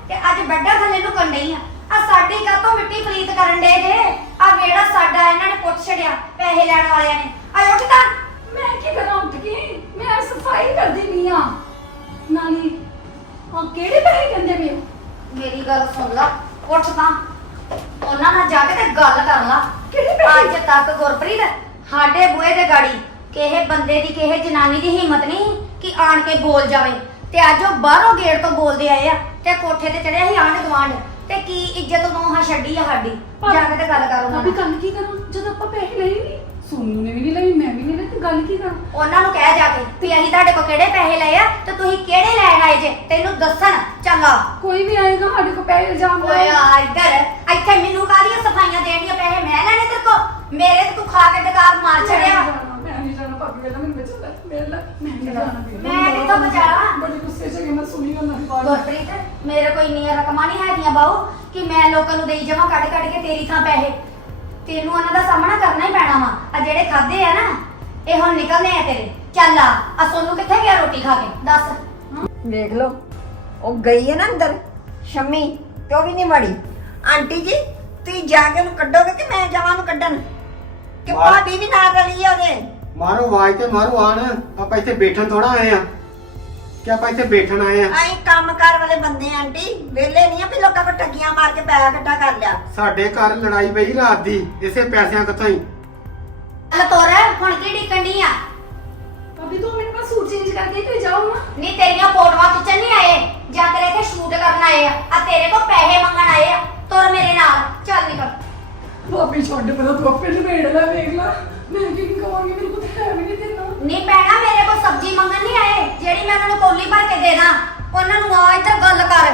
Speaker 3: ਤੇ ਅੱਜ ਵੱਡਾ ਥੱਲੇ ਨੂੰ ਕੰਡਈ ਆ ਆ ਸਾਡੀ ਕਾਤੋਂ ਮਿੱਟੀ ਪਲੀਤ ਕਰਨ ਦੇ ਜੇ ਆ ਵੇੜਾ ਸਾਡਾ ਇਹਨਾਂ ਨੇ ਪੁੱਟ ਛੜਿਆ ਪੈਸੇ ਲੈਣ ਵਾਲਿਆਂ ਨੇ ਆ ਉੱਠ ਤਾਂ
Speaker 5: ਮੈਂ ਕੀ ਕਰਾਂ ਉੱਠ ਕੇ ਮੈਂ ਸਫਾਈ ਕਰਦੀ ਨਹੀਂ ਆ ਨਾਲੇ ਆ ਕਿਹੜੇ ਪੈਸੇ ਕਹਿੰਦੇ ਪਏ ਹੋ?
Speaker 3: ਮੇਰੀ ਗੱਲ ਸੁਣ ਲਾ ਉੱਠ ਤਾਂ ਉਹਨਾਂ ਨਾਲ ਜਾ ਕੇ ਤੇ ਗੱਲ ਕਰ ਲਾ
Speaker 5: ਕਿਹੜੇ ਪੈਸੇ?
Speaker 3: ਅੱਜ ਤੱਕ ਗੁਰਪ੍ਰੀਤ ਸਾਡੇ ਬੂਹੇ ਤੇ ਗਾੜੀ ਕਿਸੇ ਬੰਦੇ ਦੀ ਕਿਸੇ ਜਨਾਨੀ ਦੀ ਹਿੰਮਤ ਨਹੀਂ ਕਿ ਆਣ ਕੇ ਬੋਲ ਜਾਵੇ ਤੇ ਅੱਜ ਉਹ ਬਾਹਰੋਂ ਗੇਟ ਤੋਂ ਬੋਲਦੇ ਆਏ ਆ ਤੇ ਕੋਠੇ ਤੇ ਚੜਿਆ ਸੀ ਆਂਢ ਗੁਆਂਢ ਤੇ ਕੀ ਇੱਜ਼ਤ ਨੋਹਾਂ ਛੱਡੀ ਆ ਸਾਡੀ ਜਾ ਕੇ ਤੇ ਗੱਲ ਕਰ ਉਹਨਾਂ
Speaker 5: ਅਭੀ
Speaker 3: ਨਾਲ
Speaker 5: ਗੱਲ ਕੀ ਕਰਾਂ ਜਦੋਂ ਆਪਾਂ ਪੈਸੇ ਲਏ ਨਹੀਂ ਸੋਨੂ ਨੇ ਵੀ ਨਹੀਂ ਲਈ ਮੈਂ ਵੀ ਨਹੀਂ ਲਈ ਤੇ ਗੱਲ ਕੀ ਕਰਾਂ?
Speaker 3: ਉਹਨਾਂ ਨੂੰ ਕਹਿ ਜਾ ਕੇ ਵੀ ਅਸੀਂ ਤੁਹਾਡੇ ਕੋਲ ਕਿਹੜੇ ਪੈਸੇ ਲਏ ਆ ਤੇ ਤੁਸੀਂ ਕਿਹੜੇ ਲੈਣ ਆਏ ਜੇ ਤੈਨੂੰ ਦੱਸਣ ਚੱਲ ਆ
Speaker 5: ਕੋਈ ਵੀ ਆਏਗਾ ਸਾਡੇ ਕੋਲ ਪੈਸੇ ਇਲਜ਼ਾਮ
Speaker 3: ਓਏ ਆ ਇੱਧਰ ਇੱਥੇ ਮੈਨੂੰ ਕਾਹਦੀਆਂ ਸਫਾਈਆਂ ਦੇਣੀਆਂ ਪੈਸੇ ਮੈਂ ਲੈਣੇ ਤੇਰੇ ਕੋਲ ਮੇਰੇ ਤੇ ਤੂੰ ਖਾ ਕੇ ਬੇਕਾਰ ਮਾਰ ਛੜਿਆ
Speaker 5: ਮੈਂ ਨਹੀਂ ਜਾਣਾ ਭਾਬੀ ਵੇਲਾ ਮੈਨੂੰ ਬਚਾ ਲੈ ਮੇਰੇ ਲਈ ਮੈਂ ਨਹੀਂ ਜਾਣਾ ਵੀਰ।
Speaker 3: ਮੈਂ ਕਿੱਥੋਂ ਬਚਾਲਾ?
Speaker 5: ਬੜੀ ਗੁੱਸੇ ਚ ਗਈ ਮੈਂ ਸੁਣੀ ਉਹਨਾਂ ਦੀ ਬਾਤ
Speaker 3: ਗੁਰਪ੍ਰੀਤ ਮੇਰੇ ਕੋਈ ਇੰਨੀਆਂ ਰਕਮਾਂ ਨਹੀਂ ਹੈਗੀਆਂ ਬਾਊ ਕਿ ਮੈਂ ਲੋਕਾਂ ਨੂੰ ਦੇਈ ਜਾਵਾਂ ਕੱਢ ਕੱਢ ਕੇ ਤੇਰੀ ਥਾਂ ਪੈਸੇ ਤੈਨੂੰ ਉਹਨਾਂ ਦਾ ਸਾਹਮਣਾ ਕਰਨਾ ਹੀ ਪੈਣਾ ਵਾ ਆ ਜਿਹੜੇ ਖਾਦੇ ਆ ਨਾ ਇਹ ਹੁਣ ਨਿਕਲਨੇ ਆ ਤੇਰੇ ਚੱਲ ਆ ਆ ਸੋਨੂੰ ਕਿੱਥੇ ਗਿਆ ਰੋਟੀ ਖਾ ਕੇ ਦੱਸ
Speaker 2: ਵੇਖ ਲਓ ਉਹ ਗਈ ਹੈ ਨਾ ਅੰਦਰ ਸ਼ੰਮੀ ਤੇ ਉਹ ਵੀ ਨਹੀਂ ਵੜੀ ਆਂਟੀ ਜੀ ਤੁਸੀਂ ਜਾ ਕੇ ਉਹਨੂੰ ਕੱਢੋਗੇ ਕਿ ਮੈਂ ਜਾਵਾਂ ਉਹਨੂੰ ਕੱਢਣ ਕਿ
Speaker 1: ਵਾਹ।
Speaker 2: ਭਾਬੀ ਵੀ ਨਾਲ ਰਲੀ ਹੈ ਉਹਦੇ
Speaker 1: ਮਾਰੋ ਆਵਾਜ਼ ਤੇ ਮਾਰੋ ਆਣ ਆਪਾਂ ਇੱਥੇ ਬੈਠਣ ਥੋੜਾ ਆਏ ਆ ਕਿ ਆਪਾਂ ਇੱਥੇ ਬੈਠਣ ਆਏ ਆ
Speaker 2: ਆਈ ਕੰਮਕਾਰ ਵਾਲੇ ਬੰਦੇ ਆ ਆਂਟੀ ਵੇਲੇ ਨਹੀਂ ਆ ਵੀ ਲੋਕਾਂ ਕੋ ਠੱਗੀਆਂ ਮਾਰ ਕੇ ਪੈਸਾ ਇਕੱਠਾ ਕਰ ਲਿਆ
Speaker 1: ਸਾਡੇ ਘਰ ਲੜਾਈ ਪਈ ਰਾਤ ਦੀ ਇਸੇ ਪੈਸਿਆਂ ਕਿੱਥੋਂ ਹੀ
Speaker 3: ਚੱਲ ਤੋਰ ਹੁਣ ਕੀ ਡਿੱਕਣ ਡਈ ਆ
Speaker 5: ਭਾਬੀ ਤੂੰ ਮੈਨੂੰ ਬਸ ਸੂਟ ਚੇਂਜ ਕਰਕੇ ਤੇ ਜਾਓ ਨਾ
Speaker 3: ਨਹੀਂ ਤੇਰੀਆਂ ਫੋਟੋਆਂ ਖਿੱਚਣ ਨਹੀਂ ਆਏ ਜਾਂ ਤੇਰੇ ਇੱਥੇ ਸ਼ੂਟ ਕਰਨ ਆਏ ਆ ਆ ਤੇਰੇ ਕੋਲ ਪੈਸੇ ਮੰਗਣ ਆਏ ਆ ਤੁਰ ਮੇਰੇ ਨਾਲ ਚੱਲ ਨਿਕਲ
Speaker 5: ਭਾਬੀ ਛੱਡ ਪਹਿਲਾਂ ਤੂੰ ਆਪੇ ਨਿਬੇੜ ਲੈ ਵੇਖ ਲੈ ਮੈਂ ਕੀ ਕਹਾਂਗੀ ਮੇਰੇ ਕੋਲ ਤਾਂ ਹੈ ਵੀ ਨਹੀਂ ਦੇਣਾ
Speaker 3: ਨਹੀਂ ਪੈਣਾ ਮੇਰੇ ਕੋਲ ਸਬਜ਼ੀ ਮੰਗਣ ਨਹੀਂ ਆਏ ਜਿਹੜੀ ਮੈਂ ਉਹਨਾਂ ਨੂੰ ਕੋਲੀ ਭਰ ਕੇ ਦੇ ਦਾਂ ਉਹਨਾਂ ਨੂੰ ਆ ਇੱਧਰ ਗੱਲ ਕਰ